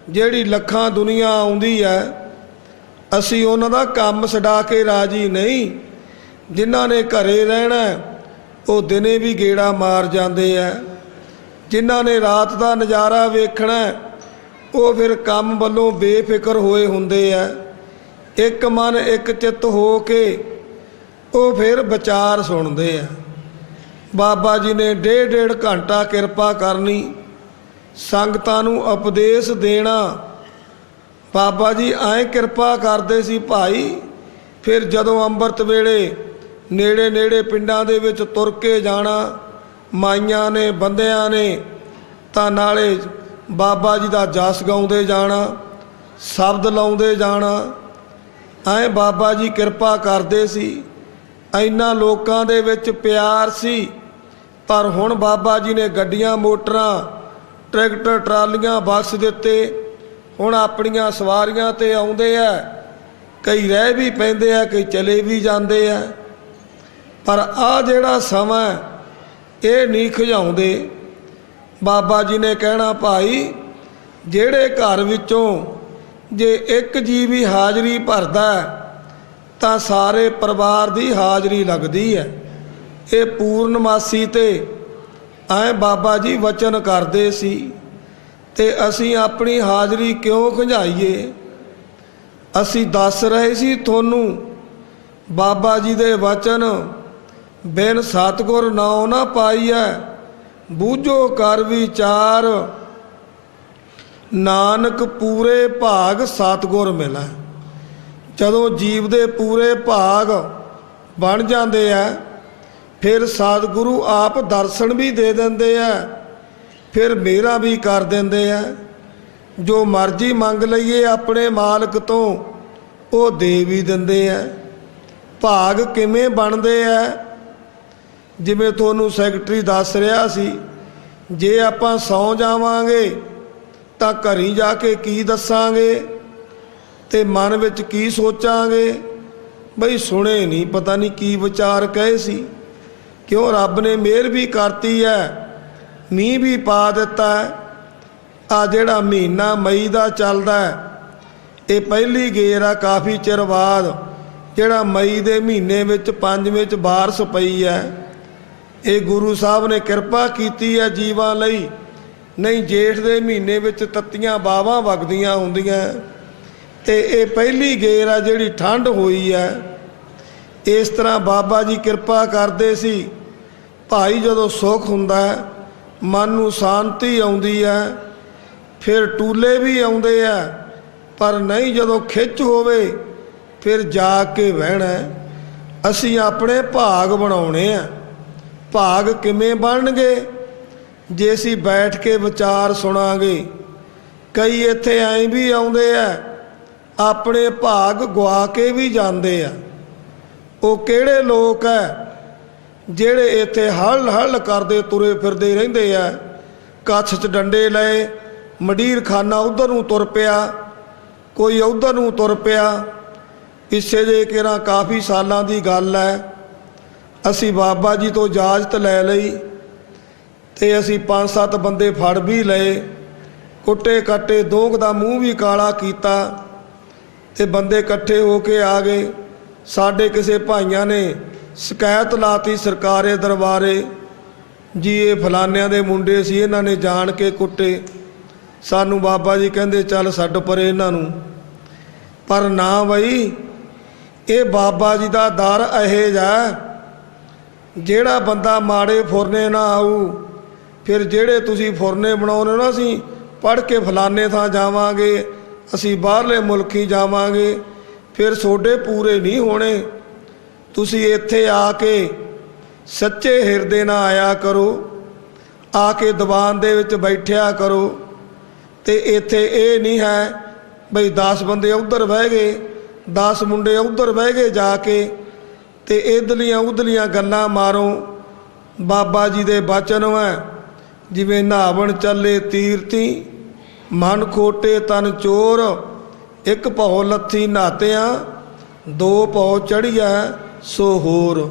ਜਿਹੜੀ ਲੱਖਾਂ ਦੁਨੀਆ ਆਉਂਦੀ ਹੈ ਅਸੀਂ ਉਹਨਾਂ ਦਾ ਕੰਮ ਛਡਾ ਕੇ ਰਾਜੀ ਨਹੀਂ। ਜਿਨ੍ਹਾਂ ਨੇ ਘਰੇ ਰਹਿਣਾ ਉਹ ਦਿਨੇ ਵੀ ਗੇੜਾ ਮਾਰ ਜਾਂਦੇ ਆ, ਜਿਨ੍ਹਾਂ ਨੇ ਰਾਤ ਦਾ ਨਜ਼ਾਰਾ ਵੇਖਣਾ ਉਹ ਫਿਰ ਕੰਮ ਵੱਲੋਂ ਬੇਫਿਕਰ ਹੋਏ ਹੁੰਦੇ ਆ। ਇੱਕ ਮਨ ਇੱਕ ਚਿੱਤ ਹੋ ਕੇ ਉਹ ਫਿਰ ਵਿਚਾਰ ਸੁਣਦੇ ਆ। ਬਾਬਾ ਜੀ ਨੇ ਡੇਢ ਡੇਢ ਘੰਟਾ ਕਿਰਪਾ ਕਰਨੀ, ਸੰਗਤਾਂ ਨੂੰ ਉਪਦੇਸ਼ ਦੇਣਾ। ਬਾਬਾ ਜੀ ਐਂ ਕਿਰਪਾ ਕਰਦੇ ਸੀ ਭਾਈ। ਫਿਰ ਜਦੋਂ ਅੰਮ੍ਰਿਤ ਵੇਲੇ ਨੇੜੇ ਨੇੜੇ ਪਿੰਡਾਂ ਦੇ ਵਿੱਚ ਤੁਰ ਕੇ ਜਾਣਾ, ਮਾਈਆਂ ਨੇ ਬੰਦਿਆਂ ਨੇ ਤਾਂ ਨਾਲੇ ਬਾਬਾ ਜੀ ਦਾ ਜਸ ਗਾਉਂਦੇ ਜਾਣਾ, ਸ਼ਬਦ ਲਾਉਂਦੇ ਜਾਣਾ। ਐਂ ਬਾਬਾ ਜੀ ਕਿਰਪਾ ਕਰਦੇ ਸੀ। ਇੰਨਾ ਲੋਕਾਂ ਦੇ ਵਿੱਚ ਪਿਆਰ ਸੀ। ਪਰ ਹੁਣ ਬਾਬਾ ਜੀ ਨੇ ਗੱਡੀਆਂ ਮੋਟਰਾਂ ਟਰੈਕਟਰ ਟਰਾਲੀਆਂ ਬਖਸ਼ ਦਿੱਤੇ। ਹੁਣ ਆਪਣੀਆਂ ਸਵਾਰੀਆਂ 'ਤੇ ਆਉਂਦੇ ਆ, ਕਈ ਰਹਿ ਵੀ ਪੈਂਦੇ ਆ, ਕਈ ਚਲੇ ਵੀ ਜਾਂਦੇ ਆ। ਪਰ ਆਹ ਜਿਹੜਾ ਸਮਾਂ ਇਹ ਨਹੀਂ ਖਿਝਾਉਂਦੇ। ਬਾਬਾ ਜੀ ਨੇ ਕਹਿਣਾ, ਭਾਈ ਜਿਹੜੇ ਘਰ ਵਿੱਚੋਂ ਜੇ ਇੱਕ ਜੀਅ ਵੀ ਹਾਜ਼ਰੀ ਭਰਦਾ ਤਾਂ ਸਾਰੇ ਪਰਿਵਾਰ ਦੀ ਹਾਜ਼ਰੀ ਲੱਗਦੀ ਹੈ। ਇਹ ਪੂਰਨਮਾਸੀ 'ਤੇ ਐਂ ਬਾਬਾ ਜੀ ਵਚਨ ਕਰਦੇ ਸੀ ਤੇ ਅਸੀਂ ਆਪਣੀ ਹਾਜ਼ਰੀ ਕਿਉਂ ਖਿਝਾਈਏ। ਅਸੀਂ ਦੱਸ ਰਹੇ ਸੀ ਤੁਹਾਨੂੰ ਬਾਬਾ ਜੀ ਦੇ ਵਚਨ, ਬਿਨ ਸਤਿਗੁਰ ਨਾਉ ਨਾ ਪਾਈਐ, ਬੂਝੋ ਕਰ ਵਿਚਾਰ, ਨਾਨਕ ਪੂਰੇ ਭਾਗ ਸਤਿਗੁਰ ਮਿਲੈ। ਜਦੋਂ ਜੀਵ ਦੇ ਪੂਰੇ ਭਾਗ ਬਣ ਜਾਂਦੇ ਆ ਫਿਰ ਸਤਿਗੁਰੂ ਆਪ ਦਰਸ਼ਨ ਵੀ ਦੇ ਦਿੰਦੇ ਆ, ਫਿਰ ਮੇਰਾ ਵੀ ਕਰ ਦਿੰਦੇ ਆ। ਜੋ ਮਰਜ਼ੀ ਮੰਗ ਲਈਏ ਆਪਣੇ ਮਾਲਕ ਤੋਂ ਉਹ ਦੇ ਵੀ ਦਿੰਦੇ ਆ। ਭਾਗ ਕਿਵੇਂ ਬਣਦੇ ਆ? ਜਿਵੇਂ ਤੁਹਾਨੂੰ ਸੈਕਟਰੀ ਦੱਸ ਰਿਹਾ ਸੀ, ਜੇ ਆਪਾਂ ਸੌਂ ਜਾਵਾਂਗੇ ਤਾਂ ਘਰੀ ਜਾ ਕੇ ਕੀ ਦੱਸਾਂਗੇ ਤੇ ਮਨ ਵਿੱਚ ਕੀ ਸੋਚਾਂਗੇ, ਬਈ ਸੁਣੇ ਨਹੀਂ, ਪਤਾ ਨਹੀਂ ਕੀ ਵਿਚਾਰ ਕਹੇ ਸੀ। ਕਿਉਂ ਰੱਬ ਨੇ ਮਿਹਰ ਵੀ ਕਰਤੀ ਹੈ, ਮੀਂਹ ਵੀ ਪਾ ਦਿੱਤਾ। ਆ ਜਿਹੜਾ ਮਹੀਨਾ ਮਈ ਦਾ ਚੱਲਦਾ ਇਹ ਪਹਿਲੀ ਗੇਰ ਆ ਕਾਫੀ ਚਿਰ ਬਾਅਦ, ਜਿਹੜਾ ਮਈ ਦੇ ਮਹੀਨੇ ਵਿੱਚ 5 ਵਿੱਚ ਬਾਰਿਸ਼ ਪਈ ਹੈ। ਇਹ ਗੁਰੂ ਸਾਹਿਬ ਨੇ ਕਿਰਪਾ ਕੀਤੀ ਹੈ ਜੀਵਾਂ ਲਈ। ਨਹੀਂ ਜੇਠ ਦੇ ਮਹੀਨੇ ਵਿੱਚ ਤੱਤੀਆਂ ਬਾਵਾਂ ਵਗਦੀਆਂ ਹੁੰਦੀਆਂ ਤੇ ਇਹ ਪਹਿਲੀ ਗੇਰ ਆ ਜਿਹੜੀ ਠੰਡ ਹੋਈ ਹੈ। ਇਸ ਤਰ੍ਹਾਂ ਬਾਬਾ ਜੀ ਕਿਰਪਾ ਕਰਦੇ ਸੀ। ਭਾਈ ਜਦੋਂ ਸੁੱਖ ਹੁੰਦਾ ਮਨ ਨੂੰ ਸ਼ਾਂਤੀ ਆਉਂਦੀ ਹੈ, ਫਿਰ ਟੂਲੇ ਵੀ ਆਉਂਦੇ ਆ। ਪਰ ਨਹੀਂ ਜਦੋਂ ਖਿੱਚ ਹੋਵੇ ਫਿਰ ਜਾ ਕੇ ਬਹਿਣਾ। ਅਸੀਂ ਆਪਣੇ ਭਾਗ ਬਣਾਉਣੇ ਆ। ਭਾਗ ਕਿਵੇਂ ਬਣਨਗੇ? ਜੇ ਅਸੀਂ ਬੈਠ ਕੇ ਵਿਚਾਰ ਸੁਣਾਂਗੇ। ਕਈ ਇੱਥੇ ਐਂ ਵੀ ਆਉਂਦੇ ਆ ਆਪਣੇ ਭਾਗ ਗਵਾ ਕੇ ਵੀ ਜਾਂਦੇ ਆ। ਉਹ ਕਿਹੜੇ ਲੋਕ ਹੈ ਜਿਹੜੇ ਇੱਥੇ ਹਲ ਹਲ ਕਰਦੇ ਤੁਰੇ ਫਿਰਦੇ ਰਹਿੰਦੇ ਆ, ਕੱਛ 'ਚ ਡੰਡੇ ਲਏ, ਮੰਡੀਰ ਖਾਨਾ ਉਧਰ ਨੂੰ ਤੁਰ ਪਿਆ, ਕੋਈ ਉਧਰ ਨੂੰ ਤੁਰ ਪਿਆ। ਪਿੱਛੇ ਜੇ ਕਿਹੜਾ ਕਾਫੀ ਸਾਲਾਂ ਦੀ ਗੱਲ ਹੈ, ਅਸੀਂ ਬਾਬਾ ਜੀ ਤੋਂ ਇਜਾਜ਼ਤ ਲੈ ਲਈ ਤੇ ਅਸੀਂ 5-7 ਬੰਦੇ ਫੜ ਵੀ ਲਏ, ਕੁੱਟੇ ਕੱਟੇ, ਦੋਗ ਦਾ ਮੂੰਹ ਵੀ ਕਾਲਾ ਕੀਤਾ ਤੇ ਬੰਦੇ ਇਕੱਠੇ ਹੋ ਕੇ ਆ ਗਏ। ਸਾਡੇ ਕਿਸੇ ਭਾਈਆਂ ਨੇ ਸ਼ਿਕਾਇਤ ਲਾਤੀ ਸਰਕਾਰੇ ਦਰਬਾਰੇ, ਜੀ ਇਹ ਫਲਾਨਿਆਂ ਦੇ ਮੁੰਡੇ ਸੀ, ਇਹਨਾਂ ਨੇ ਜਾਣ ਕੇ ਕੁੱਟੇ ਸਾਨੂੰ। ਬਾਬਾ ਜੀ ਕਹਿੰਦੇ ਚੱਲ ਛੱਡ ਪਰੇ ਇਹਨਾਂ ਨੂੰ। ਪਰ ਨਾ ਬਈ, ਇਹ ਬਾਬਾ ਜੀ ਦਾ ਦਰ ਇਹੋ ਜਿਹਾ ਜਿਹੜਾ ਬੰਦਾ ਮਾੜੇ ਫੁਰਨੇ ਨਾ ਆਊ। ਫਿਰ ਜਿਹੜੇ ਤੁਸੀਂ ਫੁਰਨੇ ਬਣਾਉਣੇ ਨਾ, ਅਸੀਂ ਪੜ੍ਹ ਕੇ ਫਲਾਨੇ ਥਾਂ ਜਾਵਾਂਗੇ, ਅਸੀਂ ਬਾਹਰਲੇ ਮੁਲਕ ਹੀ ਜਾਵਾਂਗੇ, ਫਿਰ ਤੁਹਾਡੇ ਪੂਰੇ ਨਹੀਂ ਹੋਣੇ। ਤੁਸੀਂ ਇੱਥੇ ਆ ਕੇ ਸੱਚੇ ਹਿਰਦੇ ਨਾਲ ਆਇਆ ਕਰੋ, ਆ ਕੇ ਦੀਵਾਨ ਦੇ ਵਿੱਚ ਬੈਠਿਆ ਕਰੋ। ਤੇ ਇੱਥੇ ਇਹ ਨਹੀਂ ਹੈ ਬਈ 10 ਬੰਦੇ ਉੱਧਰ ਬਹਿ ਗਏ, 10 ਮੁੰਡੇ ਉਧਰ ਬਹਿ ਗਏ ਜਾ ਕੇ ਤੇ ਇਧਰਲੀਆਂ ਉਧਰਲੀਆਂ ਗੱਲਾਂ ਮਾਰੋ। ਬਾਬਾ ਜੀ ਦੇ ਬਚਨ ਹੈ, ਜਿਵੇਂ ਨਹਾਵਣ ਚੱਲੇ ਤੀਰਤੀ, ਮਨ ਖੋਟੇ ਤਨ ਚੋਰ, ਇੱਕ ਭਉ ਲੱਥੀ ਨਹਾਤਿਆਂ, 2 ਭਉ ਚੜ੍ਹੀਐ ਸੋ ਹੋਰ।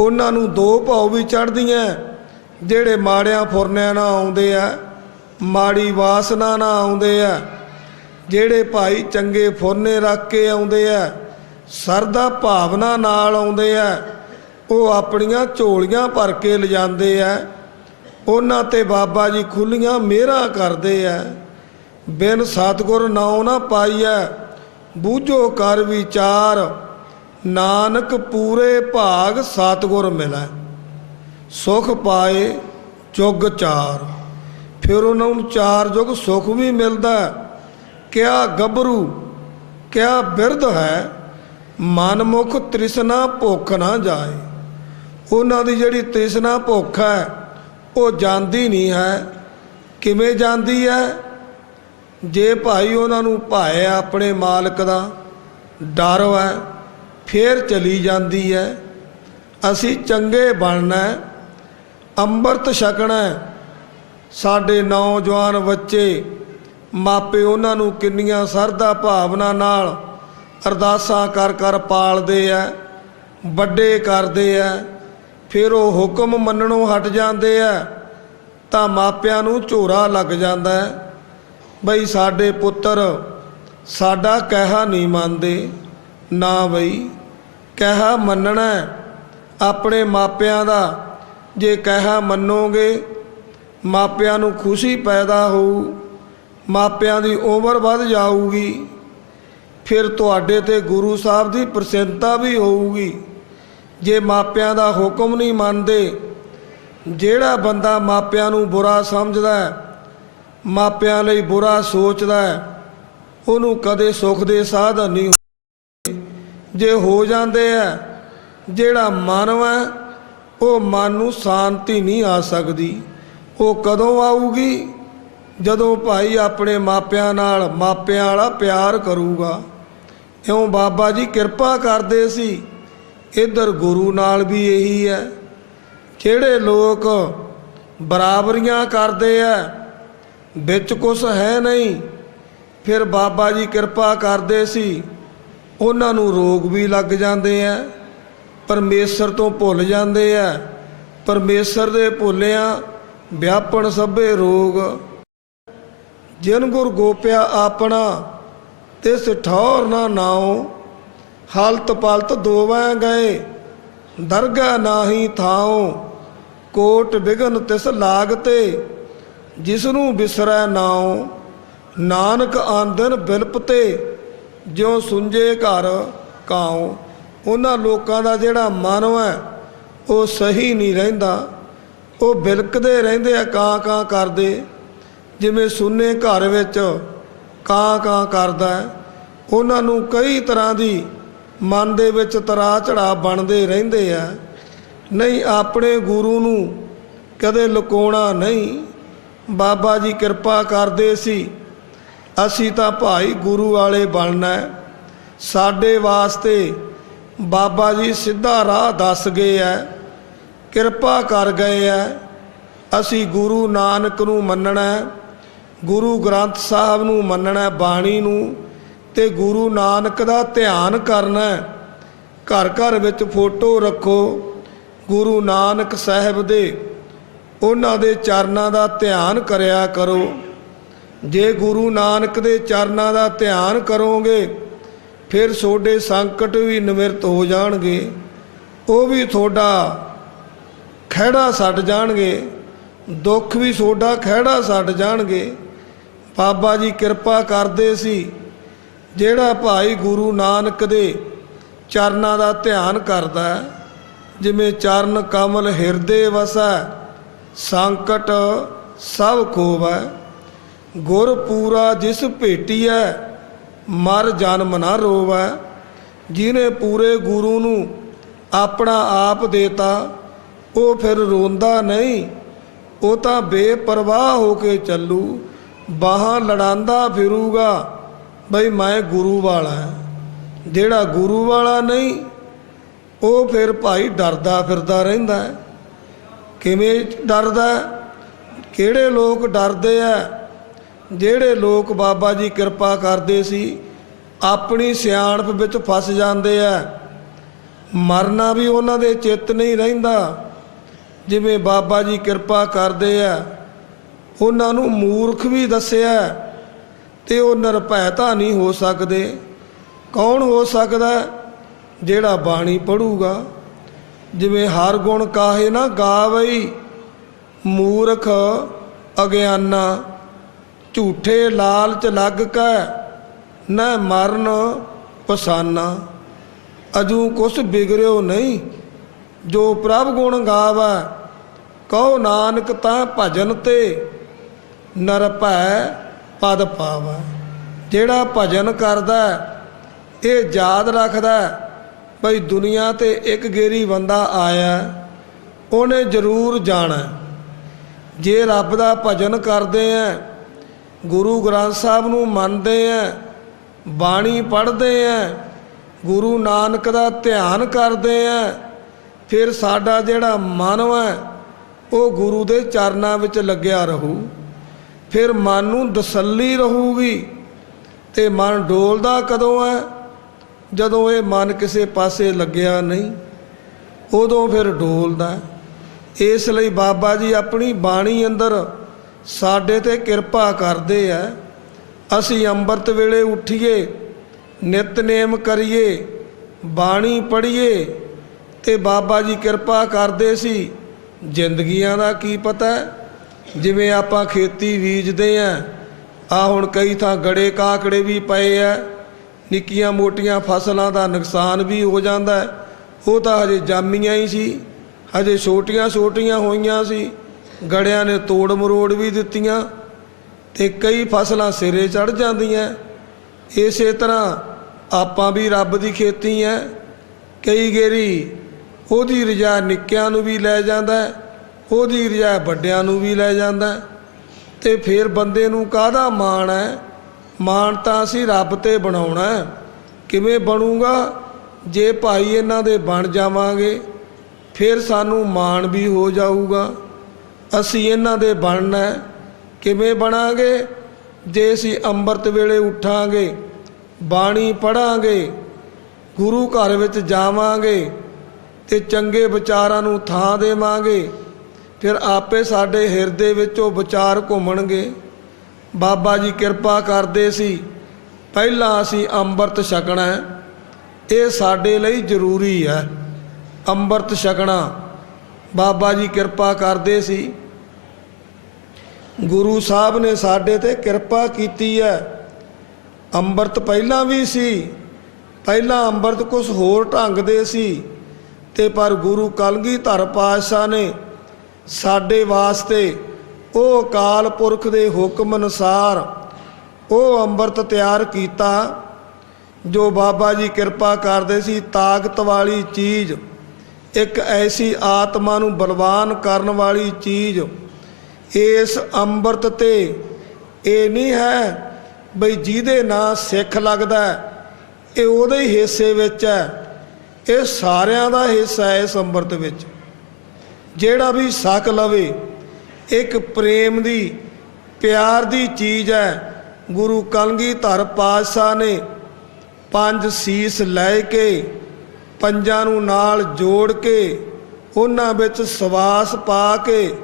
ਉਹਨਾਂ ਨੂੰ 2 ਭਉ ਵੀ ਚੜ੍ਹਦੀਆਂ ਜਿਹੜੇ ਮਾੜਿਆਂ ਫੁਰਨਿਆਂ ਨਾਲ ਆਉਂਦੇ ਆ, ਮਾੜੀ ਵਾਸਨਾ ਨਾਲ ਆਉਂਦੇ ਆ। ਜਿਹੜੇ ਭਾਈ ਚੰਗੇ ਫੁਰਨੇ ਰੱਖ ਕੇ ਆਉਂਦੇ ਆ, ਸਰਦਾ ਭਾਵਨਾ ਨਾਲ ਆਉਂਦੇ ਆ, ਉਹ ਆਪਣੀਆਂ ਝੋਲੀਆਂ ਭਰ ਕੇ ਲਿਜਾਂਦੇ ਆ। ਉਹਨਾਂ ਤੇ ਬਾਬਾ ਜੀ ਖੁੱਲੀਆਂ ਮਿਹਰਾਂ ਕਰਦੇ ਆ। ਬਿਨ ਸਤਿਗੁਰ ਨਾਉ ਨਾ ਪਾਈਐ, ਬੂਝੋ ਕਰ ਵਿਚਾਰ, ਨਾਨਕ ਪੂਰੇ ਭਾਗ ਸਤਿਗੁਰ ਮਿਲੈ, ਸੁਖ ਪਾਏ ਜੁਗ ਚਾਰ। ਫਿਰ ਉਹਨਾਂ ਨੂੰ 4 ਜੁਗ ਸੁਖ ਵੀ ਮਿਲਦਾ। ਕਿਆ ਗੱਭਰੂ ਕਿਆ ਬਿਰਧ ਹੈ, ਮਨਮੁਖ ਤ੍ਰਿਸ਼ਨਾ ਭੁੱਖ ਨਾ ਜਾਏ। ਉਹਨਾਂ ਦੀ ਜਿਹੜੀ ਤ੍ਰਿਸ਼ਨਾ ਭੁੱਖ ਹੈ ਉਹ ਜਾਂਦੀ ਨਹੀਂ ਹੈ। ਕਿਵੇਂ ਜਾਂਦੀ ਹੈ? ਜੇ ਭਾਈ ਉਹਨਾਂ ਨੂੰ ਭਾਇਆ ਆਪਣੇ ਮਾਲਕ ਦਾ ਡਰ ਹੈ, ਫੇਰ ਚਲੀ ਜਾਂਦੀ ਹੈ। ਅਸੀਂ ਚੰਗੇ ਬਣਨਾ, ਅੰਮ੍ਰਿਤ ਛਕਣਾ। ਸਾਡੇ ਨੌਜਵਾਨ ਬੱਚੇ ਮਾਪੇ ਉਹਨਾਂ ਨੂੰ ਕਿੰਨੀਆਂ ਸਰਧਾ ਭਾਵਨਾ ਨਾਲ ਅਰਦਾਸਾਂ ਕਰ ਕਰ ਪਾਲਦੇ ਆ, ਵੱਡੇ ਕਰਦੇ ਆ। ਫਿਰ ਉਹ ਹੁਕਮ ਮੰਨਣੋਂ ਹਟ ਜਾਂਦੇ ਆ ਤਾਂ ਮਾਪਿਆਂ ਨੂੰ ਝੋਰਾ ਲੱਗ ਜਾਂਦਾ ਬਈ ਸਾਡੇ ਪੁੱਤਰ ਸਾਡਾ ਕਹਿਆ ਨਹੀਂ ਮੰਨਦੇ। ਨਾ ਬਈ, ਕਹਿਆ ਮੰਨਣਾ ਆਪਣੇ ਮਾਪਿਆਂ ਦਾ। ਜੇ ਕਹਿਆ ਮੰਨੋਗੇ, ਮਾਪਿਆਂ ਨੂੰ ਖੁਸ਼ੀ ਪੈਦਾ ਹੋਊ, ਮਾਪਿਆਂ ਦੀ ਉਮਰ ਵੱਧ ਜਾਊਗੀ। ਫਿਰ ਤੁਹਾਡੇ ਤੇ ਗੁਰੂ ਸਾਹਿਬ ਦੀ ਪ੍ਰਸੰਨਤਾ ਵੀ ਹੋਊਗੀ। ਜੇ ਮਾਪਿਆਂ ਦਾ ਹੁਕਮ ਨਹੀਂ ਮੰਨਦੇ, ਜਿਹੜਾ ਬੰਦਾ ਮਾਪਿਆਂ ਨੂੰ ਬੁਰਾ ਸਮਝਦਾ, ਮਾਪਿਆਂ ਲਈ ਬੁਰਾ ਸੋਚਦਾ, ਉਹਨੂੰ ਕਦੇ ਸੁੱਖ ਦੇ ਸਾਧਨ ਨਹੀਂ ਹੁੰਦੇ। ਜੇ ਹੋ ਜਾਂਦੇ ਆ, ਜਿਹੜਾ ਮਨ ਹੈ ਉਹ ਮਨ ਨੂੰ ਸ਼ਾਂਤੀ ਨਹੀਂ ਆ ਸਕਦੀ। ਉਹ ਕਦੋਂ ਆਊਗੀ? ਜਦੋਂ ਭਾਈ ਆਪਣੇ ਮਾਪਿਆਂ ਨਾਲ ਮਾਪਿਆਂ ਵਾਲਾ ਪਿਆਰ ਕਰੂਗਾ। ਇਉਂ ਬਾਬਾ ਜੀ ਕਿਰਪਾ ਕਰਦੇ ਸੀ। ਇੱਧਰ ਗੁਰੂ ਨਾਲ ਵੀ ਇਹੀ ਹੈ। ਜਿਹੜੇ ਲੋਕ ਬਰਾਬਰੀਆਂ ਕਰਦੇ ਆ, ਵਿੱਚ ਕੁਛ ਹੈ ਨਹੀਂ, ਫਿਰ ਬਾਬਾ ਜੀ ਕਿਰਪਾ ਕਰਦੇ ਸੀ, ਉਹਨਾਂ ਨੂੰ ਰੋਗ ਵੀ ਲੱਗ ਜਾਂਦੇ ਆ, ਪਰਮੇਸ਼ਰ ਤੋਂ ਭੁੱਲ ਜਾਂਦੇ ਆ। ਪਰਮੇਸ਼ਰ ਦੇ ਭੁੱਲਿਆਂ ਵਿਆਪਣ ਸਭੇ ਰੋਗ। ਜਿਨ ਗੁਰ ਗੋਪਿਆ ਆਪਣਾ, ਤਿਸ ਠੌਰ ਨਾ ਨਾਉ, ਹਾਲਤ ਪਲਤ ਦੋਵੈ ਗਏ, ਦਰਗਾਹ ਨਾਹੀ ਥਾਉ। ਕੋਟ ਬਿਗਨ ਤਿਸ ਲਾਗਤੇ, ਜਿਸਨੂੰ ਬਿਸਰੈ ਨਾਉ। ਨਾਨਕ ਆਂਦਨ ਬਿਲਪਤੇ, ਜਿਉ ਸੁੰਝੇ ਘਰ ਕਾਉ। ਉਹਨਾਂ ਲੋਕਾਂ ਦਾ ਜਿਹੜਾ ਮਨ ਹੈ ਉਹ ਸਹੀ ਨਹੀਂ ਰਹਿੰਦਾ। ਉਹ ਬਿਲਕਦੇ ਰਹਿੰਦੇ ਆ, ਕਾਂ ਕਾਂ ਕਰਦੇ, ਜਿਵੇਂ ਸੁੰਨੇ ਘਰ ਵਿੱਚ ਕਾਂ ਕਾਂ ਕਰਦਾ। ਉਹਨਾਂ ਨੂੰ ਕਈ ਤਰ੍ਹਾਂ ਦੀ ਮਨ ਦੇ ਵਿੱਚ ਤਰਾ ਚੜਾ ਬਣਦੇ ਰਹਿੰਦੇ ਆ। ਨਹੀਂ, ਆਪਣੇ ਗੁਰੂ ਨੂੰ ਕਦੇ ਲੁਕਾਉਣਾ ਨਹੀਂ। ਬਾਬਾ ਜੀ ਕਿਰਪਾ ਕਰਦੇ ਸੀ, ਅਸੀਂ ਤਾਂ ਭਾਈ ਗੁਰੂ ਵਾਲੇ ਬਣਨਾ। ਸਾਡੇ ਵਾਸਤੇ ਬਾਬਾ ਜੀ ਸਿੱਧਾ ਰਾਹ ਦੱਸ ਗਏ ਆ, ਕਿਰਪਾ ਕਰ ਗਏ ਆ। ਅਸੀਂ ਗੁਰੂ ਨਾਨਕ ਨੂੰ ਮੰਨਣਾ, ਗੁਰੂ ਗ੍ਰੰਥ ਸਾਹਿਬ ਨੂੰ ਮੰਨਣਾ, ਬਾਣੀ ਨੂੰ, ਤੇ ਗੁਰੂ ਨਾਨਕ ਦਾ ਧਿਆਨ ਕਰਨਾ। ਘਰ ਘਰ ਵਿੱਚ ਫੋਟੋ ਰੱਖੋ ਗੁਰੂ ਨਾਨਕ ਸਾਹਿਬ ਦੇ, ਉਹਨਾਂ ਦੇ ਚਰਨਾਂ ਦਾ ਧਿਆਨ ਕਰਿਆ ਕਰੋ। ਜੇ ਗੁਰੂ ਨਾਨਕ ਦੇ ਚਰਨਾਂ ਦਾ ਧਿਆਨ ਕਰੋਗੇ, ਫਿਰ ਤੁਹਾਡੇ ਸੰਕਟ ਵੀ ਨਿਵਰਤ ਹੋ ਜਾਣਗੇ। ਉਹ ਵੀ ਤੁਹਾਡਾ ਖਹਿੜਾ ਛੱਡ ਜਾਣਗੇ, ਦੁੱਖ ਵੀ ਤੁਹਾਡਾ ਖਹਿੜਾ ਛੱਡ ਜਾਣਗੇ। ਬਾਬਾ ਜੀ ਕਿਰਪਾ ਕਰਦੇ ਸੀ। ਜਿਹੜਾ ਭਾਈ ਗੁਰੂ ਨਾਨਕ ਦੇ ਚਰਨਾਂ ਦਾ ਧਿਆਨ ਕਰਦਾ, ਜਿਵੇਂ ਚਰਨ ਕਮਲ ਹਿਰਦੇ ਵਸੈ, ਸੰਕਟ ਸਭ ਖੋਵੈ। ਗੁਰ ਪੂਰਾ ਜਿਸ ਭੇਟੀਐ, ਮਰ ਜਨਮ ਨਾ ਰੋਵੈ। ਜਿਹਨੇ ਪੂਰੇ ਗੁਰੂ ਨੂੰ ਆਪਣਾ ਆਪ ਦੇਤਾ, ਉਹ ਫਿਰ ਰੋਂਦਾ ਨਹੀਂ। ਉਹ ਤਾਂ ਬੇਪਰਵਾਹ ਹੋ ਕੇ ਚੱਲੂ, ਬਾਹਾਂ ਲੜਾਂਦਾ ਫਿਰੂਗਾ ਬਈ ਮੈਂ ਗੁਰੂ ਵਾਲਾ ਹਾਂ, ਜਿਹੜਾ ਗੁਰੂ ਵਾਲਾ ਨਹੀਂ ਉਹ ਫਿਰ ਭਾਈ ਡਰਦਾ ਫਿਰਦਾ ਰਹਿੰਦਾ ਹੈ। ਕਿਵੇਂ ਡਰਦਾ? ਕਿਹੜੇ ਲੋਕ ਡਰਦੇ ਆ? ਜਿਹੜੇ ਲੋਕ ਬਾਬਾ ਜੀ ਕਿਰਪਾ ਕਰਦੇ ਸੀ ਆਪਣੀ ਸਿਆਣਪ ਵਿੱਚ ਫਸ ਜਾਂਦੇ ਆ। ਮਰਨਾ ਵੀ ਉਹਨਾਂ ਦੇ ਚਿੱਤ ਨਹੀਂ ਰਹਿੰਦਾ। ਜਿਵੇਂ ਬਾਬਾ ਜੀ ਕਿਰਪਾ ਕਰਦੇ ਆ, ਉਹਨਾਂ ਨੂੰ ਮੂਰਖ ਵੀ ਦੱਸਿਆ ਤੇ ਉਹ ਨਿਰਭੈ ਤਾਂ ਨਹੀਂ ਹੋ ਸਕਦੇ। ਕੌਣ ਹੋ ਸਕਦਾ? ਜਿਹੜਾ ਬਾਣੀ ਪੜੂਗਾ। ਜਿਵੇਂ ਹਰ ਗੁਣ ਕਾਹੇ ਨਾ ਗਾਵਈ, ਮੂਰਖ ਅਗਿਆਨਾ, ਝੂਠੇ ਲਾਲਚ ਲੱਗ ਕੈ ਨਾ ਮਰਨ ਪਸਾਨਾ। ਅਜੂ ਕੁਛ ਬਿਗੜਿਓ ਨਹੀਂ, ਜੋ ਪ੍ਰਭ ਗੁਣ ਗਾਵੈ, ਕਹੋ ਨਾਨਕ ਤਾਂ ਭਜਨ ਤੇ ਨਿਰਭੈ ਪਦ ਪਾਵੈ। ਜਿਹੜਾ ਭਜਨ ਕਰਦਾ ਇਹ ਯਾਦ ਰੱਖਦਾ ਬਈ ਦੁਨੀਆ ਤੇ ਇੱਕ ਗੇਰੀ ਬੰਦਾ ਆਇਆ, ਉਹਨੇ ਜ਼ਰੂਰ ਜਾਣਾ। ਜੇ ਰੱਬ ਦਾ ਭਜਨ ਕਰਦੇ ਆ, ਗੁਰੂ ਗ੍ਰੰਥ ਸਾਹਿਬ ਨੂੰ ਮੰਨਦੇ ਆ, ਬਾਣੀ ਪੜ੍ਹਦੇ ਆ, ਗੁਰੂ ਨਾਨਕ ਦਾ ਧਿਆਨ ਕਰਦੇ ਆ, ਫਿਰ ਸਾਡਾ ਜਿਹੜਾ ਮਨ ਹੈ ਉਹ ਗੁਰੂ ਦੇ ਚਰਨਾਂ ਵਿੱਚ ਲੱਗਿਆ ਰਹੂ। ਫਿਰ ਮਨ ਨੂੰ ਤਸੱਲੀ ਰਹੂਗੀ। ਤੇ ਮਨ ਡੋਲਦਾ ਕਦੋਂ ਹੈ? ਜਦੋਂ ਇਹ ਮਨ ਕਿਸੇ ਪਾਸੇ ਲੱਗਿਆ ਨਹੀਂ, ਉਦੋਂ ਫਿਰ ਡੋਲਦਾ। ਇਸ ਲਈ ਬਾਬਾ ਜੀ ਆਪਣੀ ਬਾਣੀ ਅੰਦਰ ਸਾਡੇ ਤੇ ਕਿਰਪਾ ਕਰਦੇ ਆ। ਅਸੀਂ ਅੰਮ੍ਰਿਤ ਵੇਲੇ ਉੱਠੀਏ, ਨਿਤਨੇਮ ਕਰੀਏ, ਬਾਣੀ ਪੜ੍ਹੀਏ ਤੇ ਬਾਬਾ ਜੀ ਕਿਰਪਾ ਕਰਦੇ ਸੀ। ਜ਼ਿੰਦਗੀਆਂ ਦਾ ਕੀ ਪਤਾ? ਜਿਵੇਂ ਆਪਾਂ ਖੇਤੀ ਬੀਜਦੇ ਆ ਹੁਣ ਕਈ ਥਾਂ ਗੜੇ ਕਾਕੜੇ ਵੀ ਪਏ ਆ, ਨਿੱਕੀਆਂ ਮੋਟੀਆਂ ਫਸਲਾਂ ਦਾ ਨੁਕਸਾਨ ਵੀ ਹੋ ਜਾਂਦਾ। ਉਹ ਤਾਂ ਹਜੇ ਜਾਮੀਆਂ ਹੀ ਸੀ, ਹਜੇ ਛੋਟੀਆਂ ਛੋਟੀਆਂ ਹੋਈਆਂ ਸੀ, ਗੜਿਆਂ ਨੇ ਤੋੜ ਮਰੋੜ ਵੀ ਦਿੱਤੀਆਂ ਤੇ ਕਈ ਫਸਲਾਂ ਸਿਰੇ ਚੜ੍ਹ ਜਾਂਦੀਆਂ। ਇਸੇ ਤਰ੍ਹਾਂ ਆਪਾਂ ਵੀ ਰੱਬ ਦੀ ਖੇਤੀ ਹੈ। ਕਈ ਗੇਰੀ ਉਹਦੀ ਰਜਾ ਨਿੱਕਿਆਂ ਨੂੰ ਵੀ ਲੈ ਜਾਂਦਾ, ਉਹਦੀ ਰਜਾ ਵੱਡਿਆਂ ਨੂੰ ਵੀ ਲੈ ਜਾਂਦਾ। ਤੇ ਫਿਰ ਬੰਦੇ ਨੂੰ ਕਾਹਦਾ ਮਾਣ ਹੈ? ਮਾਣ ਤਾਂ ਅਸੀਂ ਰੱਬ ਤੇ ਬਣਾਉਣਾ। ਕਿਵੇਂ ਬਣੂਗਾ? ਜੇ ਭਾਈ ਇਹਨਾਂ ਦੇ ਬਣ ਜਾਵਾਂਗੇ ਫਿਰ ਸਾਨੂੰ ਮਾਣ ਵੀ ਹੋ ਜਾਊਗਾ। ਅਸੀਂ ਇਹਨਾਂ ਦੇ ਬਣਨਾ। ਕਿਵੇਂ ਬਣਾਂਗੇ? ਜੇ ਅਸੀਂ ਅੰਮ੍ਰਿਤ ਵੇਲੇ ਉੱਠਾਂਗੇ, ਬਾਣੀ ਪੜ੍ਹਾਂਗੇ, ਗੁਰੂ ਘਰ ਵਿੱਚ ਜਾਵਾਂਗੇ ਤੇ ਚੰਗੇ ਵਿਚਾਰਾਂ ਨੂੰ ਥਾਂ ਦੇਵਾਂਗੇ, ਫਿਰ ਆਪੇ ਸਾਡੇ ਹਿਰਦੇ ਵਿੱਚ ਉਹ ਵਿਚਾਰ ਘੁੰਮਣਗੇ। ਬਾਬਾ ਜੀ ਕਿਰਪਾ ਕਰਦੇ ਸੀ ਪਹਿਲਾਂ ਅਸੀਂ ਅੰਮ੍ਰਿਤ ਛਕਣਾ, ਇਹ ਸਾਡੇ ਲਈ ਜ਼ਰੂਰੀ ਹੈ। ਅੰਮ੍ਰਿਤ ਛਕਣਾ ਬਾਬਾ ਜੀ ਕਿਰਪਾ ਕਰਦੇ ਸੀ। ਗੁਰੂ ਸਾਹਿਬ ਨੇ ਸਾਡੇ ਤੇ ਕਿਰਪਾ ਕੀਤੀ ਹੈ। ਅੰਮ੍ਰਿਤ ਪਹਿਲਾਂ ਵੀ ਸੀ, ਪਹਿਲਾਂ ਅੰਮ੍ਰਿਤ ਕੁਛ ਹੋਰ ਢੰਗ ਦੇ ਸੀ ਤੇ ਪਰ ਗੁਰੂ ਕਲਗੀਧਰ ਪਾਤਸ਼ਾਹ ਨੇ ਸਾਡੇ ਵਾਸਤੇ ਉਹ ਅਕਾਲ ਪੁਰਖ ਦੇ ਹੁਕਮ ਅਨੁਸਾਰ ਉਹ ਅੰਮ੍ਰਿਤ ਤਿਆਰ ਕੀਤਾ ਜੋ ਬਾਬਾ ਜੀ ਕਿਰਪਾ ਕਰਦੇ ਸੀ। ਤਾਕਤ ਵਾਲੀ ਚੀਜ਼, ਇੱਕ ਐਸੀ ਆਤਮਾ ਨੂੰ ਬਲਵਾਨ ਕਰਨ ਵਾਲੀ ਚੀਜ਼ ਇਸ ਅੰਮ੍ਰਿਤ ਤੇ ਇਹ ਨਹੀਂ ਹੈ ਬਈ ਜਿਹਦੇ ਨਾਂ ਸਿੱਖ ਲੱਗਦਾ ਇਹ ਉਹਦੇ ਹੀ ਹਿੱਸੇ ਵਿੱਚ ਹੈ। ਇਹ ਸਾਰਿਆਂ ਦਾ ਹਿੱਸਾ ਹੈ ਇਸ ਅੰਮ੍ਰਿਤ ਵਿੱਚ। ਜਿਹੜਾ ਵੀ ਛਕ ਲਵੇ ਇੱਕ ਪ੍ਰੇਮ ਦੀ, ਪਿਆਰ ਦੀ ਚੀਜ਼ ਹੈ। ਗੁਰੂ ਕਲਗੀਧਰ ਪਾਤਸ਼ਾਹ ਨੇ 5 ਸੀਸ ਲੈ ਕੇ ਪੰਜਾਂ ਨੂੰ ਨਾਲ ਜੋੜ ਕੇ ਉਹਨਾਂ ਵਿੱਚ ਸਵਾਸ ਪਾ ਕੇ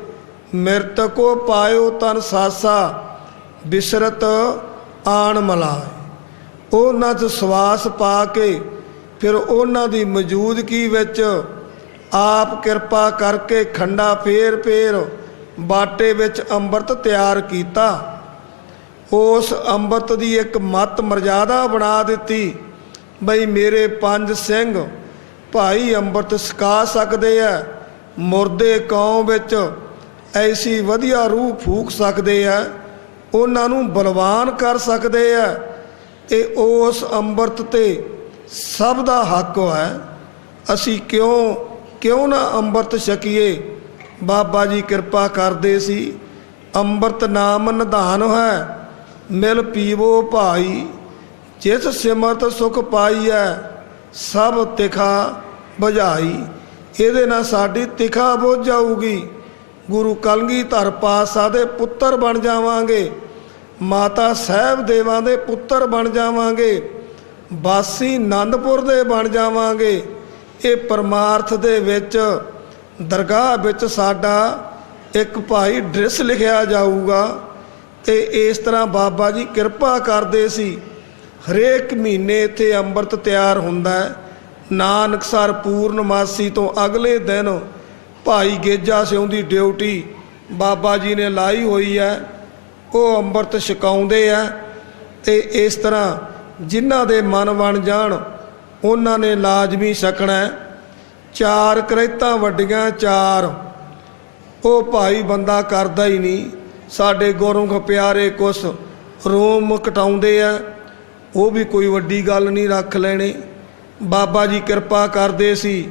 ਮਿਰਤਕੋ ਪਾਇਓ ਤਨ ਸਾਸਾ ਬਿਸਰਤ ਆਣ ਮਲਾਏ। ਉਹਨਾਂ 'ਚ ਸਵਾਸ ਪਾ ਕੇ ਫਿਰ ਉਹਨਾਂ ਦੀ ਮੌਜੂਦਗੀ ਵਿੱਚ ਆਪ ਕਿਰਪਾ ਕਰਕੇ ਖੰਡਾ ਫੇਰ ਬਾਟੇ ਵਿੱਚ ਅੰਮ੍ਰਿਤ ਤਿਆਰ ਕੀਤਾ। ਉਸ ਅੰਮ੍ਰਿਤ ਦੀ ਇੱਕ ਮੱਤ ਮਰਜ਼ਾਦਾ ਬਣਾ ਦਿੱਤੀ ਬਈ ਮੇਰੇ 5 ਸਿੰਘ ਭਾਈ ਅੰਮ੍ਰਿਤ ਛਕਾ ਸਕਦੇ ਆ, ਮੁਰਦੇ ਕੌਮ ਵਿੱਚ ਐਸੀ ਵਧੀਆ ਰੂਹ ਫੂਕ ਸਕਦੇ ਆ, ਉਹਨਾਂ ਨੂੰ ਬਲਵਾਨ ਕਰ ਸਕਦੇ ਆ। ਤੇ ਉਸ ਅੰਮ੍ਰਿਤ ਤੇ ਸਭ ਦਾ ਹੱਕ ਹੈ। ਅਸੀਂ ਕਿਉਂ ਨਾ ਅੰਮ੍ਰਿਤ ਛਕੀਏ? ਬਾਬਾ ਜੀ ਕਿਰਪਾ ਕਰਦੇ ਸੀ। ਅੰਮ੍ਰਿਤ ਨਾਮ ਨਿਧਾਨ ਹੈ, ਮਿਲ ਪੀਵੋ ਭਾਈ, ਜਿਸ ਸਿਮਰਤ ਸੁਖ ਪਾਈਐ ਸਭ ਤਿਖਾ ਬੁਝਾਈ। ਇਹਦੇ ਨਾਲ ਸਾਡੀ ਤਿਖਾ ਬੁੱਝ ਜਾਊਗੀ। ਗੁਰੂ ਕਲਗੀਧਰ ਪਾਤਸ਼ਾਹ ਦੇ ਪੁੱਤਰ ਬਣ ਜਾਵਾਂਗੇ, ਮਾਤਾ ਸਾਹਿਬ ਦੇਵਾਂ ਦੇ ਪੁੱਤਰ ਬਣ ਜਾਵਾਂਗੇ, ਵਾਸੀ ਆਨੰਦਪੁਰ ਦੇ ਬਣ ਜਾਵਾਂਗੇ। ਇਹ ਪਰਮਾਰਥ ਦੇ ਵਿੱਚ ਦਰਗਾਹ ਵਿੱਚ ਸਾਡਾ ਇੱਕ ਭਾਈ ਡ੍ਰਿਸ ਲਿਖਿਆ ਜਾਊਗਾ। ਤੇ ਇਸ ਤਰ੍ਹਾਂ ਬਾਬਾ ਜੀ ਕਿਰਪਾ ਕਰਦੇ ਸੀ। ਹਰੇਕ ਮਹੀਨੇ ਇੱਥੇ ਅੰਮ੍ਰਿਤ ਤਿਆਰ ਹੁੰਦਾ ਹੈ। ਨਾਨਕਸਰ ਪੂਰਨਮਾਸੀ ਤੋਂ ਅਗਲੇ ਦਿਨ ਭਾਈ ਗੇਜਾ ਸਿਉਂ ਦੀ ਡਿਊਟੀ ਬਾਬਾ ਜੀ ਨੇ ਲਾਈ ਹੋਈ ਹੈ, ਉਹ ਅੰਮ੍ਰਿਤ ਛਕਾਉਂਦੇ ਆ। ਤੇ ਇਸ ਤਰ੍ਹਾਂ ਜਿਨ੍ਹਾਂ ਦੇ ਮਨ ਬਣ ਜਾਣ ਉਹਨਾਂ ਨੇ ਲਾਜ਼ਮੀ ਛਕਣਾ। 4 ਕਰੈਤਾਂ ਵੱਡੀਆਂ 4 ਉਹ ਭਾਈ ਬੰਦਾ ਕਰਦਾ ਹੀ ਨਹੀਂ। ਸਾਡੇ ਗੁਰਮੁਖ ਪਿਆਰੇ ਕੁਛ ਰੋਮ ਕਟਾਉਂਦੇ ਆ, ਉਹ ਵੀ ਕੋਈ ਵੱਡੀ ਗੱਲ ਨਹੀਂ ਰੱਖ ਲੈਣੇ। ਬਾਬਾ ਜੀ ਕਿਰਪਾ ਕਰਦੇ ਸੀ।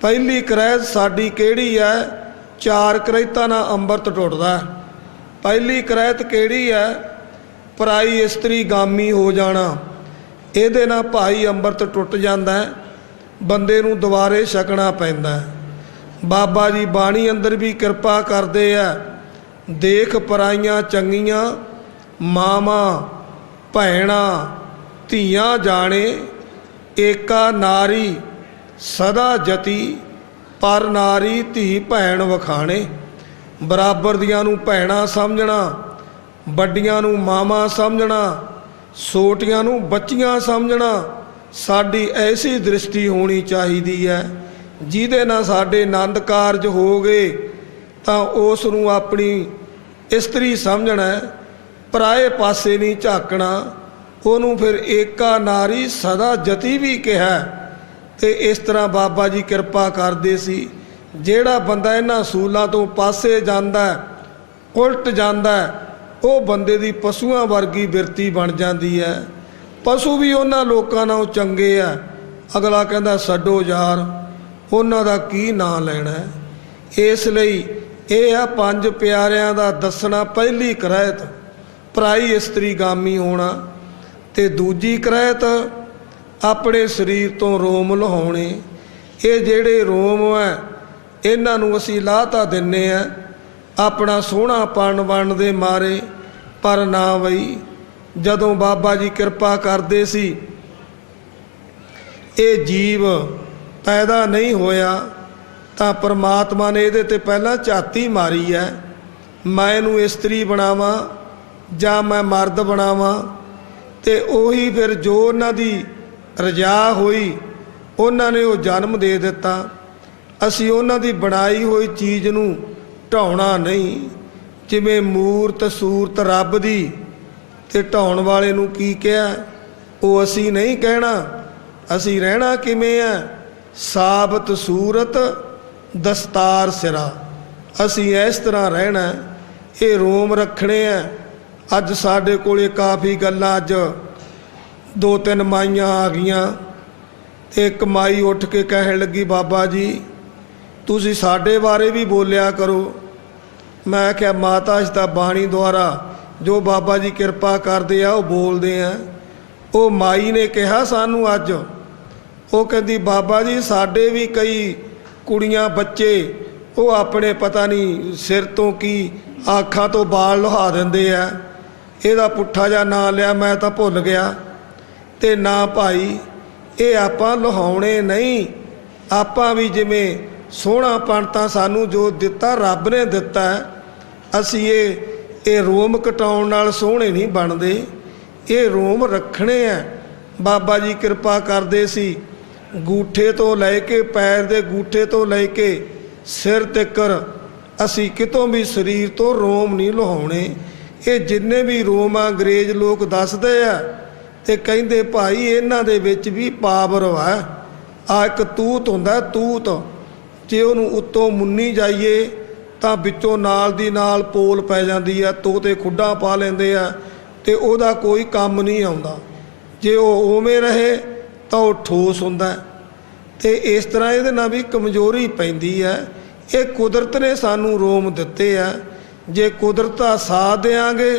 ਪਹਿਲੀ ਕਰੈਤ ਸਾਡੀ ਕਿਹੜੀ ਹੈ? 4 ਕਰੈਤਾਂ ਨਾਲ ਅੰਮ੍ਰਿਤ ਟੁੱਟਦਾ। ਪਹਿਲੀ ਕਰੈਤ ਕਿਹੜੀ ਹੈ? ਪਰਾਈ ਇਸਤਰੀ ਗਾਮੀ ਹੋ ਜਾਣਾ। ਇਹਦੇ ਨਾਲ ਭਾਈ ਅੰਮ੍ਰਿਤ ਟੁੱਟ ਜਾਂਦਾ, ਬੰਦੇ ਨੂੰ ਦੁਬਾਰੇ ਛਕਣਾ ਪੈਂਦਾ। ਬਾਬਾ ਜੀ ਬਾਣੀ ਅੰਦਰ ਵੀ ਕਿਰਪਾ ਕਰਦੇ ਆ। ਦੇਖ ਪਰਾਈਆਂ ਚੰਗੀਆਂ ਮਾਵਾਂ ਭੈਣਾਂ ਧੀਆਂ ਜਾਣੇ, ਏਕਾ ਨਾਰੀ ਸਦਾ ਜਤੀ ਪਰ ਨਾਰੀ ਧੀ ਭੈਣ ਵਖਾਣੇ। ਬਰਾਬਰ ਦੀਆਂ ਨੂੰ ਭੈਣਾਂ ਸਮਝਣਾ, ਵੱਡੀਆਂ ਨੂੰ ਮਾਵਾਂ ਸਮਝਣਾ, ਛੋਟੀਆਂ ਨੂੰ ਬੱਚੀਆਂ ਸਮਝਣਾ। ਸਾਡੀ ਐਸੀ ਦ੍ਰਿਸ਼ਟੀ ਹੋਣੀ ਚਾਹੀਦੀ ਹੈ ਜਿਹਦੇ ਨਾਲ ਸਾਡੇ ਆਨੰਦ ਕਾਰਜ ਹੋ ਗਏ ਤਾਂ ਉਸ ਨੂੰ ਆਪਣੀ ਇਸਤਰੀ ਸਮਝਣਾ, ਪਰਾਏ ਪਾਸੇ ਨਹੀਂ ਝਾਕਣਾ। ਉਹਨੂੰ ਫਿਰ ਏਕਾ ਨਾਰੀ ਸਦਾ ਜਤੀ ਵੀ ਕਿਹਾ। ਤੇ ਇਸ ਤਰ੍ਹਾਂ ਬਾਬਾ ਜੀ ਕਿਰਪਾ ਕਰਦੇ ਸੀ। ਜਿਹੜਾ ਬੰਦਾ ਇਹਨਾਂ ਅਸੂਲਾਂ ਤੋਂ ਪਾਸੇ ਜਾਂਦਾ, ਉਲਟ ਜਾਂਦਾ, ਉਹ ਬੰਦੇ ਦੀ ਪਸ਼ੂਆਂ ਵਰਗੀ ਬਿਰਤੀ ਬਣ ਜਾਂਦੀ ਹੈ। ਪਸ਼ੂ ਵੀ ਉਹਨਾਂ ਲੋਕਾਂ ਨਾਲੋਂ ਚੰਗੇ ਆ। ਅਗਲਾ ਕਹਿੰਦਾ ਛੱਡੋ ਯਾਰ, ਉਹਨਾਂ ਦਾ ਕੀ ਨਾਂ ਲੈਣਾ। ਇਸ ਲਈ ਇਹ ਆ 5 ਪਿਆਰਿਆਂ ਦਾ ਦੱਸਣਾ। ਪਹਿਲੀ ਕਰੈਤ ਪਰਾਈ ਇਸਤਰੀ ਗਾਮੀ ਹੋਣਾ, ਤੇ ਦੂਜੀ ਕਰੈਤ ਆਪਣੇ ਸਰੀਰ ਤੋਂ ਰੋਮ ਲਹਾਉਣੇ। ਇਹ ਜਿਹੜੇ ਰੋਮ ਹੈ ਇਹਨਾਂ ਨੂੰ ਅਸੀਂ ਲਾਹ ਤਾਂ ਦਿੰਦੇ ਆ ਆਪਣਾ ਸੋਹਣਾਪਣ ਬਣਨ ਦੇ ਮਾਰੇ, ਪਰ ਨਾ ਬਈ ਜਦੋਂ ਬਾਬਾ ਜੀ ਕਿਰਪਾ ਕਰਦੇ ਸੀ ਇਹ ਜੀਵ ਪੈਦਾ ਨਹੀਂ ਹੋਇਆ ਤਾਂ ਪਰਮਾਤਮਾ ਨੇ ਇਹਦੇ ਤੇ ਪਹਿਲਾਂ ਝਾਤੀ ਮਾਰੀ ਹੈ, ਮੈਂ ਇਹਨੂੰ ਇਸਤਰੀ ਬਣਾਵਾਂ ਜਾਂ ਮੈਂ ਮਰਦ ਬਣਾਵਾਂ। ਤੇ ਉਹੀ ਫਿਰ ਜੋ ਉਹਨਾਂ ਦੀ ਰਜਾ ਹੋਈ ਉਹਨਾਂ ਨੇ ਉਹ ਜਨਮ ਦੇ ਦਿੱਤਾ। ਅਸੀਂ ਉਹਨਾਂ ਦੀ ਬਣਾਈ ਹੋਈ ਚੀਜ਼ ਨੂੰ ਢਾਉਣਾ ਨਹੀਂ। ਜਿਵੇਂ ਮੂਰਤ ਸੂਰਤ ਰੱਬ ਦੀ, ਤੇ ਢਾਉਣ ਵਾਲੇ ਨੂੰ ਕੀ ਕਿਹਾ? ਉਹ ਅਸੀਂ ਨਹੀਂ ਕਹਿਣਾ। ਅਸੀਂ ਰਹਿਣਾ ਕਿਵੇਂ ਆ? ਸਾਬਤ ਸੂਰਤ ਦਸਤਾਰ ਸਿਰਾ। ਅਸੀਂ ਇਸ ਤਰ੍ਹਾਂ ਰਹਿਣਾ। ਇਹ ਰੋਮ ਰੱਖਣੇ ਆ। ਅੱਜ ਸਾਡੇ ਕੋਲੇ ਕਾਫੀ ਗੱਲਾਂ, ਅੱਜ 2-3 ਮਾਈਆਂ ਆ ਗਈਆਂ। ਤੇ ਇੱਕ ਮਾਈ ਉੱਠ ਕੇ ਕਹਿਣ ਲੱਗੀ, ਬਾਬਾ ਜੀ ਤੁਸੀਂ ਸਾਡੇ ਬਾਰੇ ਵੀ ਬੋਲਿਆ ਕਰੋ। ਮੈਂ ਕਿਹਾ ਮਾਤਾ ਜੀ ਤਾਂ ਬਾਣੀ ਦੁਆਰਾ ਜੋ ਬਾਬਾ ਜੀ ਕਿਰਪਾ ਕਰਦੇ ਆ ਉਹ ਬੋਲਦੇ ਆ। ਉਹ ਮਾਈ ਨੇ ਕਿਹਾ ਸਾਨੂੰ ਅੱਜ, ਉਹ ਕਹਿੰਦੀ ਬਾਬਾ ਜੀ ਸਾਡੇ ਵੀ ਕਈ ਕੁੜੀਆਂ ਬੱਚੇ ਉਹ ਆਪਣੇ ਪਤਾ ਨਹੀਂ ਸਿਰ ਤੋਂ ਕੀ ਆਖਾਂ ਤੋਂ ਬਾਲ ਲੁਹਾ ਦਿੰਦੇ ਆ। ਇਹਦਾ ਪੁੱਠਾ ਜਿਹਾ ਨਾਂ ਲਿਆ, ਮੈਂ ਤਾਂ ਭੁੱਲ ਗਿਆ। ਤੇ ਨਾ ਭਾਈ ਇਹ ਆਪਾਂ ਲੁਹਾਉਣੇ ਨਹੀਂ। ਆਪਾਂ ਵੀ ਜਿਵੇਂ ਸੋਹਣਾਪਣ ਤਾਂ ਸਾਨੂੰ ਜੋ ਦਿੱਤਾ ਰੱਬ ਨੇ ਦਿੱਤਾ, ਅਸੀਂ ਇਹ ਰੋਮ ਕਟਾਉਣ ਨਾਲ ਸੋਹਣੇ ਨਹੀਂ ਬਣਦੇ। ਇਹ ਰੋਮ ਰੱਖਣੇ ਆ। ਬਾਬਾ ਜੀ ਕਿਰਪਾ ਕਰਦੇ ਸੀ। ਗੂਠੇ ਤੋਂ ਲੈ ਕੇ ਪੈਰ ਦੇ ਗੂਠੇ ਤੋਂ ਲੈ ਕੇ ਸਿਰ ਤੱਕਰ ਅਸੀਂ ਕਿਤੋਂ ਵੀ ਸਰੀਰ ਤੋਂ ਰੋਮ ਨਹੀਂ ਲੁਹਾਉਣੇ। ਇਹ ਜਿੰਨੇ ਵੀ ਰੋਮ ਆ ਅੰਗਰੇਜ਼ ਲੋਕ ਦੱਸਦੇ ਆ ਤੇ ਕਹਿੰਦੇ ਭਾਈ ਇਹਨਾਂ ਦੇ ਵਿੱਚ ਵੀ ਪਾਵਰ ਹੈ। ਆ ਇੱਕ ਤੂਤ ਹੁੰਦਾ, ਤੂਤ ਜੇ ਉਹਨੂੰ ਉੱਤੋਂ ਮੁੰਨੀ ਜਾਈਏ ਤਾਂ ਵਿੱਚੋਂ ਨਾਲ ਦੀ ਨਾਲ ਪੋਲ ਪੈ ਜਾਂਦੀ ਆ। ਤੋਤੇ ਖੁੱਡਾਂ ਪਾ ਲੈਂਦੇ ਆ ਤੇ ਉਹਦਾ ਕੋਈ ਕੰਮ ਨਹੀਂ ਆਉਂਦਾ। ਜੇ ਉਹ ਉਵੇਂ ਰਹੇ ਤਾਂ ਉਹ ਠੋਸ ਹੁੰਦਾ। ਤੇ ਇਸ ਤਰ੍ਹਾਂ ਇਹਦੇ ਨਾਲ ਵੀ ਕਮਜ਼ੋਰੀ ਪੈਂਦੀ ਹੈ। ਇਹ ਕੁਦਰਤ ਨੇ ਸਾਨੂੰ ਰੋਮ ਦਿੱਤੇ ਆ। ਜੇ ਕੁਦਰਤ ਦਾ ਸਾਥ ਦਿਆਂਗੇ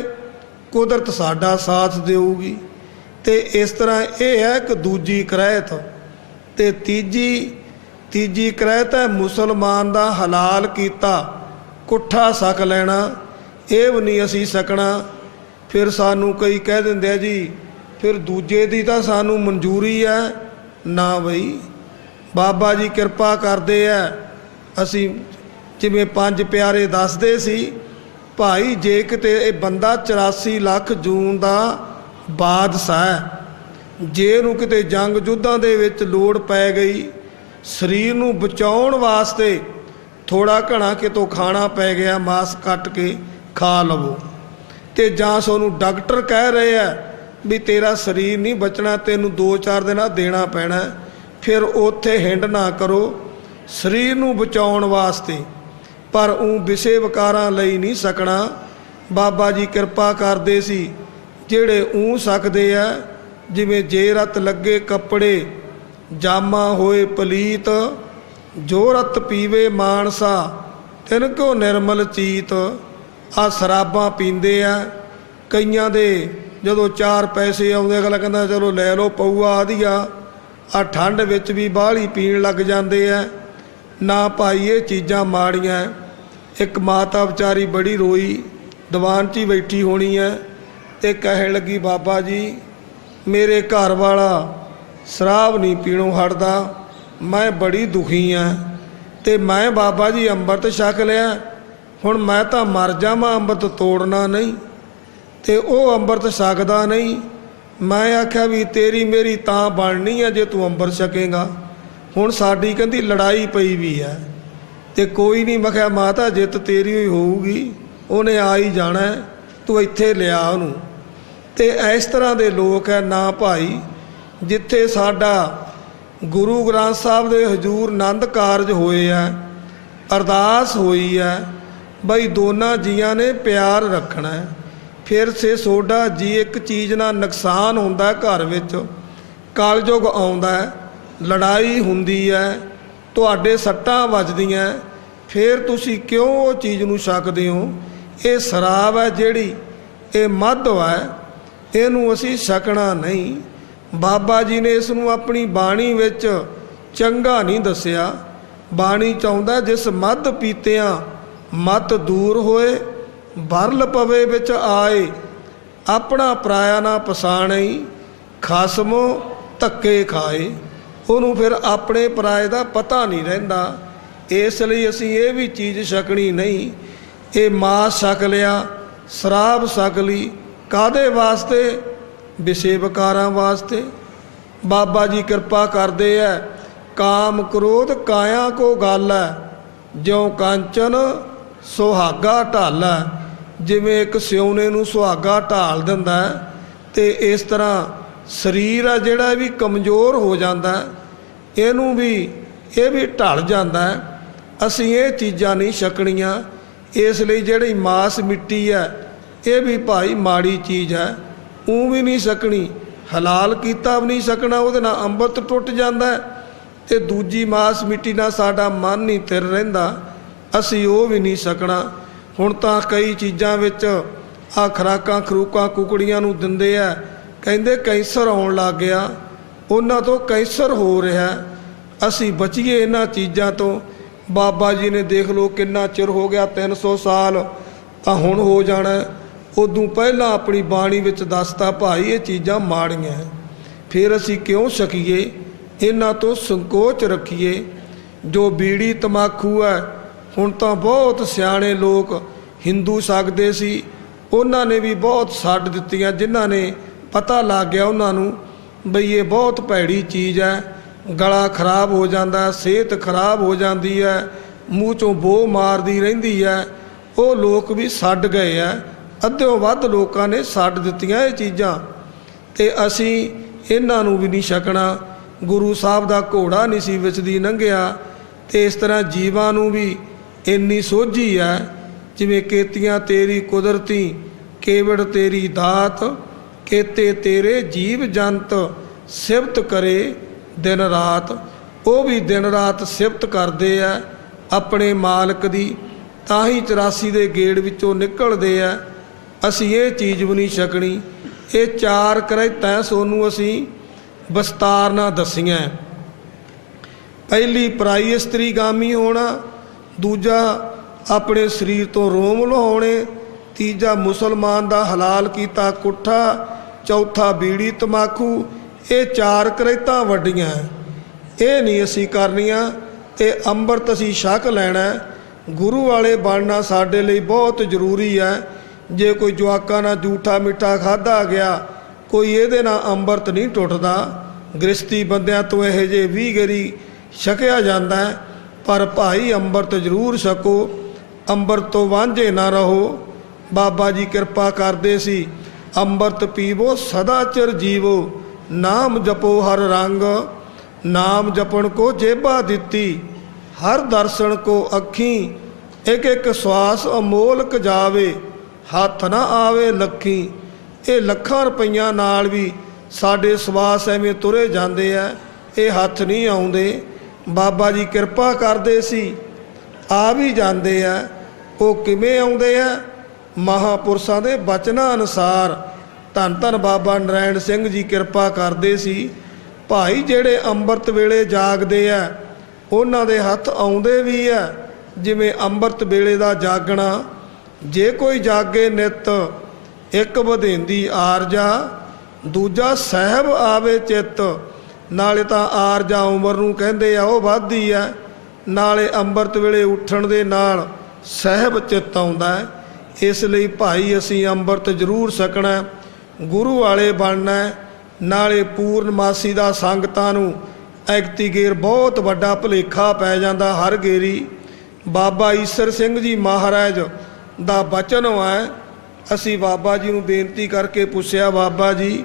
ਕੁਦਰਤ ਸਾਡਾ ਸਾਥ ਦੇਊਗੀ। ਤੇ ਇਸ ਤਰ੍ਹਾਂ ਇਹ ਹੈ ਕਿ ਦੂਜੀ ਕਰਾਇਤ। ਤੇ ਤੀਜੀ ਕਰਾਇਤ ਹੈ ਮੁਸਲਮਾਨ ਦਾ ਹਲਾਲ ਕੀਤਾ ਕੁੱਠਾ ਛਕ ਲੈਣਾ, ਇਹ ਵੀ ਨਹੀਂ ਅਸੀਂ ਸਕਣਾ। ਫਿਰ ਸਾਨੂੰ ਕਈ ਕਹਿ ਦਿੰਦੇ ਆ ਜੀ ਫਿਰ ਦੂਜੇ ਦੀ ਤਾਂ ਸਾਨੂੰ ਮਨਜ਼ੂਰੀ ਹੈ। ਨਾ ਬਈ, ਬਾਬਾ ਜੀ ਕਿਰਪਾ ਕਰਦੇ ਆ। ਅਸੀਂ ਜਿਵੇਂ ਪੰਜ ਪਿਆਰੇ ਦੱਸਦੇ ਸੀ, ਭਾਈ ਜੇ ਕਿਤੇ ਇਹ ਬੰਦਾ 84 ਲੱਖ ਜੂਨ ਦਾ ਬਾਦਸ਼ਾਹ ਹੈ, ਜੇ ਇਹਨੂੰ ਕਿਤੇ ਜੰਗ ਯੁੱਧਾਂ ਦੇ ਵਿੱਚ ਲੋੜ ਪੈ ਗਈ, ਸਰੀਰ ਨੂੰ ਬਚਾਉਣ ਵਾਸਤੇ ਥੋੜ੍ਹਾ ਘਣਾ ਕਿਤੋਂ ਖਾਣਾ ਪੈ ਗਿਆ, ਮਾਸ ਕੱਟ ਕੇ ਖਾ ਲਵੋ। ਤੇ ਜਾਂ ਸਾਨੂੰ ਡਾਕਟਰ ਕਹਿ ਰਹੇ ਆ ਵੀ ਤੇਰਾ ਸਰੀਰ ਨਹੀਂ ਬਚਣਾ, ਤੈਨੂੰ 2-4 ਦਿਨਾਂ ਦੇਣਾ ਪੈਣਾ, ਫਿਰ ਉੱਥੇ ਹਿੰਡ ਨਾ ਕਰੋ ਸਰੀਰ ਨੂੰ ਬਚਾਉਣ ਵਾਸਤੇ। ਪਰ ਉਹ ਵਿਸ਼ੇ ਵਿਕਾਰਾਂ ਲਈ ਨਹੀਂ ਸਕਣਾ। ਬਾਬਾ ਜੀ ਕਿਰਪਾ ਕਰਦੇ ਸੀ, ਜਿਹੜੇ ਸਕਦੇ ਆ, ਜਿਵੇਂ ਜੇ ਰਤ ਲੱਗੇ ਕੱਪੜੇ ਜਾਮਾ ਹੋਏ ਪਲੀਤ, ਜੋ ਰਤ ਪੀਵੇ ਮਾਨਸਾ ਤਿਨ ਕੋ ਨਿਰਮਲ ਚੀਤ। ਆ ਸ਼ਰਾਬਾਂ ਪੀਂਦੇ ਆ, ਕਈਆਂ ਦੇ ਜਦੋਂ 4 ਪੈਸੇ ਆਉਂਦੇ ਅਗਲਾ ਕਹਿੰਦਾ ਚਲੋ ਲੈ ਲਓ ਪਊਆ ਆਦੀਆ। ਆ ਠੰਡ ਵਿੱਚ ਵੀ ਬਾਹਲੀ ਪੀਣ ਲੱਗ ਜਾਂਦੇ ਆ। ਨਾ ਭਾਈ ਇਹ ਚੀਜ਼ਾਂ ਮਾੜੀਆਂ। ਇੱਕ ਮਾਤਾ ਵਿਚਾਰੀ ਬੜੀ ਰੋਈ, ਦੀਵਾਨ 'ਚ ਹੀ ਬੈਠੀ ਹੋਣੀ ਹੈ, ਤੇ ਕਹਿਣ ਲੱਗੀ ਬਾਬਾ ਜੀ ਮੇਰੇ ਘਰ ਵਾਲਾ ਸ਼ਰਾਬ ਨਹੀਂ ਪੀਣੋਂ ਹਟਦਾ, ਮੈਂ ਬੜੀ ਦੁਖੀ ਹਾਂ, ਤੇ ਮੈਂ ਬਾਬਾ ਜੀ ਅੰਮ੍ਰਿਤ ਛਕ ਲਿਆ, ਹੁਣ ਮੈਂ ਤਾਂ ਮਰ ਜਾਵਾਂ, ਅੰਮ੍ਰਿਤ ਤੋੜਨਾ ਨਹੀਂ। ਤੇ ਉਹ ਅੰਮ੍ਰਿਤ ਛਕਦਾ ਨਹੀਂ। ਮੈਂ ਆਖਿਆ ਵੀ ਤੇਰੀ ਮੇਰੀ ਤਾਂ ਬਣਨੀ ਹੈ ਜੇ ਤੂੰ ਅੰਮ੍ਰਿਤ ਛਕੇਗਾ। ਹੁਣ ਸਾਡੀ ਕਹਿੰਦੀ ਲੜਾਈ ਪਈ ਵੀ ਹੈ, ਤੇ ਕੋਈ ਨਹੀਂ। ਮੈਂ ਕਿਹਾ ਮਾਤਾ ਜਿੱਤ ਤੇਰੀ ਹੋਈ ਹੋਊਗੀ, ਉਹਨੇ ਆ ਹੀ ਜਾਣਾ, ਤੂੰ ਇੱਥੇ ਲਿਆ ਉਹਨੂੰ। ਤੇ ਇਸ ਤਰ੍ਹਾਂ ਦੇ ਲੋਕ ਹੈ। ਨਾ ਭਾਈ, ਜਿੱਥੇ ਸਾਡਾ ਗੁਰੂ ਗ੍ਰੰਥ ਸਾਹਿਬ ਦੇ ਹਜ਼ੂਰ ਆਨੰਦ ਕਾਰਜ ਹੋਏ ਆ, ਅਰਦਾਸ ਹੋਈ ਹੈ ਬਈ ਦੋਨਾਂ ਜੀਆਂ ਨੇ ਪਿਆਰ ਰੱਖਣਾ। ਫਿਰ ਸੇ ਸੋਡਾ ਜੀ ਇੱਕ ਚੀਜ਼ ਨਾਲ ਨੁਕਸਾਨ ਹੁੰਦਾ ਘਰ ਵਿੱਚ, ਕਲਯੁਗ ਆਉਂਦਾ, ਲੜਾਈ ਹੁੰਦੀ ਹੈ, ਤੁਹਾਡੇ ਸੱਟਾਂ ਵੱਜਦੀਆਂ, ਫਿਰ ਤੁਸੀਂ ਕਿਉਂ ਉਹ ਚੀਜ਼ ਨੂੰ ਛਕਦੇ ਹੋ? ਇਹ ਸ਼ਰਾਬ ਹੈ ਜਿਹੜੀ, ਇਹ ਮੱਧ ਹੈ, ਇਹਨੂੰ ਅਸੀਂ ਛਕਣਾ ਨਹੀਂ। ਬਾਬਾ ਜੀ ਨੇ ਇਸ ਨੂੰ ਆਪਣੀ ਬਾਣੀ ਵਿੱਚ ਚੰਗਾ ਨਹੀਂ ਦੱਸਿਆ। ਬਾਣੀ ਚਾਹੁੰਦਾ ਜਿਸ ਮੱਧ ਪੀਤਿਆਂ ਮਤ ਦੂਰ ਹੋਏ, ਬਰਲ ਪਵੇ ਵਿੱਚ ਆਏ, ਆਪਣਾ ਪਰਾਇਆ ਨਾ ਪਛਾਣਈ, ਖਸਮੋ ਧੱਕੇ ਖਾਏ। ਉਹਨੂੰ ਫਿਰ ਆਪਣੇ ਪਰਾਏ ਦਾ ਪਤਾ ਨਹੀਂ ਰਹਿੰਦਾ। ਇਸ ਲਈ ਅਸੀਂ ਇਹ ਵੀ ਚੀਜ਼ ਛਕਣੀ ਨਹੀਂ। ਇਹ ਮਾਸ ਛਕ ਲਿਆ, ਸ਼ਰਾਬ ਛਕ ਲਈ, ਕਾਹਦੇ ਵਾਸਤੇ? ਵਿਸ਼ੇ ਵਿਕਾਰਾਂ ਵਾਸਤੇ। ਬਾਬਾ ਜੀ ਕਿਰਪਾ ਕਰਦੇ ਹੈ। ਕਾਮ ਕ੍ਰੋਧ ਕਾਇਆ ਕੋ ਗੱਲ ਹੈ, ਜਿਉ ਕਾਂਚਨ ਸੁਹਾਗਾ ਢਾਲਾ। ਜਿਵੇਂ ਇੱਕ ਸਿਉਨੇ ਨੂੰ ਸੁਹਾਗਾ ਢਾਲ ਦਿੰਦਾ, ਤੇ ਇਸ ਤਰ੍ਹਾਂ ਸਰੀਰ ਆ ਜਿਹੜਾ ਵੀ ਕਮਜ਼ੋਰ ਹੋ ਜਾਂਦਾ, ਇਹਨੂੰ ਵੀ ਇਹ ਵੀ ਢਲ ਜਾਂਦਾ। ਅਸੀਂ ਇਹ ਚੀਜ਼ਾਂ ਨਹੀਂ ਛਕਣੀਆਂ। ਇਸ ਲਈ ਜਿਹੜੀ ਮਾਸ ਮਿੱਟੀ ਹੈ ਇਹ ਵੀ ਭਾਈ ਮਾੜੀ ਚੀਜ਼ ਹੈ, ਉਹ ਵੀ ਨਹੀਂ ਛਕਣੀ। ਹਲਾਲ ਕੀਤਾ ਵੀ ਨਹੀਂ ਛਕਣਾ, ਉਹਦੇ ਨਾਲ ਅੰਮ੍ਰਿਤ ਟੁੱਟ ਜਾਂਦਾ। ਤੇ ਦੂਜੀ ਮਾਸ ਮਿੱਟੀ ਨਾਲ ਸਾਡਾ ਮਨ ਨਹੀਂ ਥਿਰ ਰਹਿੰਦਾ, ਅਸੀਂ ਉਹ ਵੀ ਨਹੀਂ ਛਕਣਾ। ਹੁਣ ਤਾਂ ਕਈ ਚੀਜ਼ਾਂ ਵਿੱਚ ਆ ਖੁਰਾਕਾਂ ਖਰੂਕਾਂ ਕੁਕੜੀਆਂ ਨੂੰ ਦਿੰਦੇ ਆ, ਕਹਿੰਦੇ ਕੈਂਸਰ ਆਉਣ ਲੱਗ ਗਿਆ, ਉਹਨਾਂ ਤੋਂ ਕੈਂਸਰ ਹੋ ਰਿਹਾ। ਅਸੀਂ ਬਚੀਏ ਇਹਨਾਂ ਚੀਜ਼ਾਂ ਤੋਂ। ਬਾਬਾ ਜੀ ਨੇ ਦੇਖ ਲਓ ਕਿੰਨਾ ਚਿਰ ਹੋ ਗਿਆ, 300 ਸਾਲ ਤਾਂ ਹੁਣ ਹੋ ਜਾਣਾ। ਉਦੋਂ ਪਹਿਲਾਂ ਆਪਣੀ ਬਾਣੀ ਵਿੱਚ ਦੱਸਤਾ ਭਾਈ ਇਹ ਚੀਜ਼ਾਂ ਮਾੜੀਆਂ, ਫਿਰ ਅਸੀਂ ਕਿਉਂ ਛਕੀਏ? ਇਹਨਾਂ ਤੋਂ ਸੰਕੋਚ ਰੱਖੀਏ। ਜੋ ਬੀੜੀ ਤਮਾਕੂ ਹੈ, ਹੁਣ ਤਾਂ ਬਹੁਤ ਸਿਆਣੇ ਲੋਕ ਹਿੰਦੂ ਛਕਦੇ ਸੀ, ਉਹਨਾਂ ਨੇ ਵੀ ਬਹੁਤ ਛੱਡ ਦਿੱਤੀਆਂ। ਜਿਨ੍ਹਾਂ ਨੇ ਪਤਾ ਲੱਗ ਗਿਆ ਉਹਨਾਂ ਨੂੰ ਬਈ ਇਹ ਬਹੁਤ ਭੈੜੀ ਚੀਜ਼ ਹੈ, ਗਲਾ ਖਰਾਬ ਹੋ ਜਾਂਦਾ, ਸਿਹਤ ਖਰਾਬ ਹੋ ਜਾਂਦੀ ਹੈ, ਮੂੰਹ 'ਚੋਂ ਬੋ ਮਾਰਦੀ ਰਹਿੰਦੀ ਹੈ, ਉਹ ਲੋਕ ਵੀ ਛੱਡ ਗਏ ਆ। ਅੱਧਿਓਂ ਵੱਧ ਲੋਕਾਂ ਨੇ ਛੱਡ ਦਿੱਤੀਆਂ ਇਹ ਚੀਜ਼ਾਂ, ਤੇ ਅਸੀਂ ਇਹਨਾਂ ਨੂੰ ਵੀ ਨਹੀਂ ਛਕਣਾ। ਗੁਰੂ ਸਾਹਿਬ ਦਾ ਘੋੜਾ ਨਹੀਂ ਸੀ ਵਿੱਚ ਦੀ ਲੰਘਿਆ। ਤੇ ਇਸ ਤਰ੍ਹਾਂ ਜੀਵਾਂ ਨੂੰ ਵੀ ਇੰਨੀ ਸੋਝੀ ਹੈ, ਜਿਵੇਂ ਕੇਤੀਆਂ ਤੇਰੀ ਕੁਦਰਤੀ, ਕੇਵੜ ਤੇਰੀ ਦਾਤ, ਕੇਤੇ ਤੇਰੇ ਜੀਵ ਜੰਤ, ਸਿਫਤ ਕਰੇ ਦਿਨ ਰਾਤ। ਉਹ ਵੀ ਦਿਨ ਰਾਤ ਸਿਫਤ ਕਰਦੇ ਆ ਆਪਣੇ ਮਾਲਕ ਦੀ, ਤਾਂ ਹੀ 84 ਦੇ ਗੇੜ ਵਿੱਚੋਂ ਨਿਕਲਦੇ ਆ। ਅਸੀਂ ਇਹ ਚੀਜ਼ ਵੀ ਨਹੀਂ ਛਕਣੀ। ਇਹ ਚਾਰ ਕਰੈਤਾਂ ਸੋਨੂੰ ਅਸੀਂ ਵਿਸਤਾਰ ਨਾਲ ਦਸੀਆਂ। ਪਹਿਲੀ ਪਰਾਈ ਇਸਤਰੀਗਾਮੀ ਹੋਣਾ, ਦੂਜਾ ਆਪਣੇ ਸਰੀਰ ਤੋਂ ਰੋਮ ਲਹਾਉਣੇ, ਤੀਜਾ ਮੁਸਲਮਾਨ ਦਾ ਹਲਾਲ ਕੀਤਾ ਕੁੱਠਾ, ਚੌਥਾ ਬੀੜੀ ਤਮਾਕੂ। ਇਹ ਚਾਰ ਕਰੈਤਾਂ ਵੱਡੀਆਂ, ਇਹ ਨਹੀਂ ਅਸੀਂ ਕਰਨੀਆਂ। ਤੇ ਅੰਮ੍ਰਿਤ ਅਸੀਂ ਛਕ ਲੈਣਾ। ਗੁਰੂ ਵਾਲੇ ਬਣਨਾ ਸਾਡੇ ਲਈ ਬਹੁਤ ਜ਼ਰੂਰੀ ਹੈ। ਜੇ ਕੋਈ ਜਵਾਕਾਂ ਨਾਲ ਜੂਠਾ ਮਿੱਠਾ ਖਾਧਾ ਗਿਆ, ਕੋਈ ਇਹਦੇ ਨਾਲ ਅੰਮ੍ਰਿਤ ਨਹੀਂ ਟੁੱਟਦਾ। ਗ੍ਰਸਤੀ ਬੰਦਿਆਂ ਤੋਂ ਇਹੋ ਜਿਹੇ 20 ਗੇਰੀ ਛਕਿਆ ਜਾਂਦਾ ਹੈ, ਪਰ ਭਾਈ ਅੰਮ੍ਰਿਤ ਜ਼ਰੂਰ ਛਕੋ, ਅੰਮ੍ਰਿਤ ਤੋਂ ਵਾਂਝੇ ਨਾ ਰਹੋ। ਬਾਬਾ ਜੀ ਕਿਰਪਾ ਕਰਦੇ ਸੀ, ਅੰਮ੍ਰਿਤ ਪੀਵੋ ਸਦਾ ਚਿਰ ਜੀਵੋ, ਨਾਮ ਜਪੋ ਹਰ ਰੰਗ, ਨਾਮ ਜਪਣ ਕੋ ਜੇਬਾ ਦਿੱਤੀ, ਹਰ ਦਰਸ਼ਨ ਕੋ ਅੱਖੀਂ, ਇੱਕ ਇੱਕ ਸਵਾਸ ਅਮੋਲਕ ਜਾਵੇ, ਹੱਥ ਨਾ ਆਵੇ ਲੱਖੀ। ਇਹ ਲੱਖਾਂ ਰੁਪਈਆਂ ਨਾਲ ਵੀ ਸਾਡੇ ਸਵਾਸ ਐਵੇਂ ਤੁਰੇ ਜਾਂਦੇ ਆ, ਇਹ ਹੱਥ ਨਹੀਂ ਆਉਂਦੇ। ਬਾਬਾ ਜੀ ਕਿਰਪਾ ਕਰਦੇ ਸੀ, ਆ ਵੀ ਜਾਂਦੇ ਆ। ਉਹ ਕਿਵੇਂ ਆਉਂਦੇ ਆ? ਮਹਾਂਪੁਰਸ਼ਾਂ ਦੇ ਬਚਨਾਂ ਅਨੁਸਾਰ। ਧੰਨ ਧੰਨ ਬਾਬਾ ਨਰੈਣ ਸਿੰਘ ਜੀ ਕਿਰਪਾ ਕਰਦੇ ਸੀ। ਭਾਈ ਜਿਹੜੇ ਅੰਮ੍ਰਿਤ ਵੇਲੇ ਜਾਗਦੇ ਆ, ਉਹਨਾਂ ਦੇ ਹੱਥ ਆਉਂਦੇ ਵੀ ਆ। ਜਿਵੇਂ ਅੰਮ੍ਰਿਤ ਵੇਲੇ ਦਾ ਜਾਗਣਾ, ਜੇ ਕੋਈ ਜਾਗੇ ਨਿਤ, ਇੱਕ ਵਧੇਂਦੀ ਆਰਜਾ, ਦੂਜਾ ਸਾਹਿਬ ਆਵੇ ਚਿੱਤ। ਨਾਲੇ ਤਾਂ ਆਰਜਾ ਉਮਰ ਨੂੰ ਕਹਿੰਦੇ ਆ, ਉਹ ਵੱਧਦੀ ਆ, ਨਾਲੇ ਅੰਮ੍ਰਿਤ ਵੇਲੇ ਉੱਠਣ ਦੇ ਨਾਲ ਸਾਹਿਬ ਚਿੱਤ ਆਉਂਦਾ ਹੈ। ਇਸ ਲਈ ਭਾਈ ਅਸੀਂ ਅੰਮ੍ਰਿਤ ਜ਼ਰੂਰ ਛਕਣਾ, ਗੁਰੂ ਵਾਲੇ ਬਣਨਾ। ਨਾਲੇ ਪੂਰਨਮਾਸੀ ਦਾ ਸੰਗਤਾਂ ਨੂੰ ਐਕਤੀ ਗੇਰ ਬਹੁਤ ਵੱਡਾ ਭੁਲੇਖਾ ਪੈ ਜਾਂਦਾ ਹਰ ਗੇਰੀ। ਬਾਬਾ ਈਸਰ ਸਿੰਘ ਜੀ ਮਹਾਰਾਜ ਦਾ ਬਚਨ ਹੈ। ਅਸੀਂ ਬਾਬਾ ਜੀ ਨੂੰ ਬੇਨਤੀ ਕਰਕੇ ਪੁੱਛਿਆ, ਬਾਬਾ ਜੀ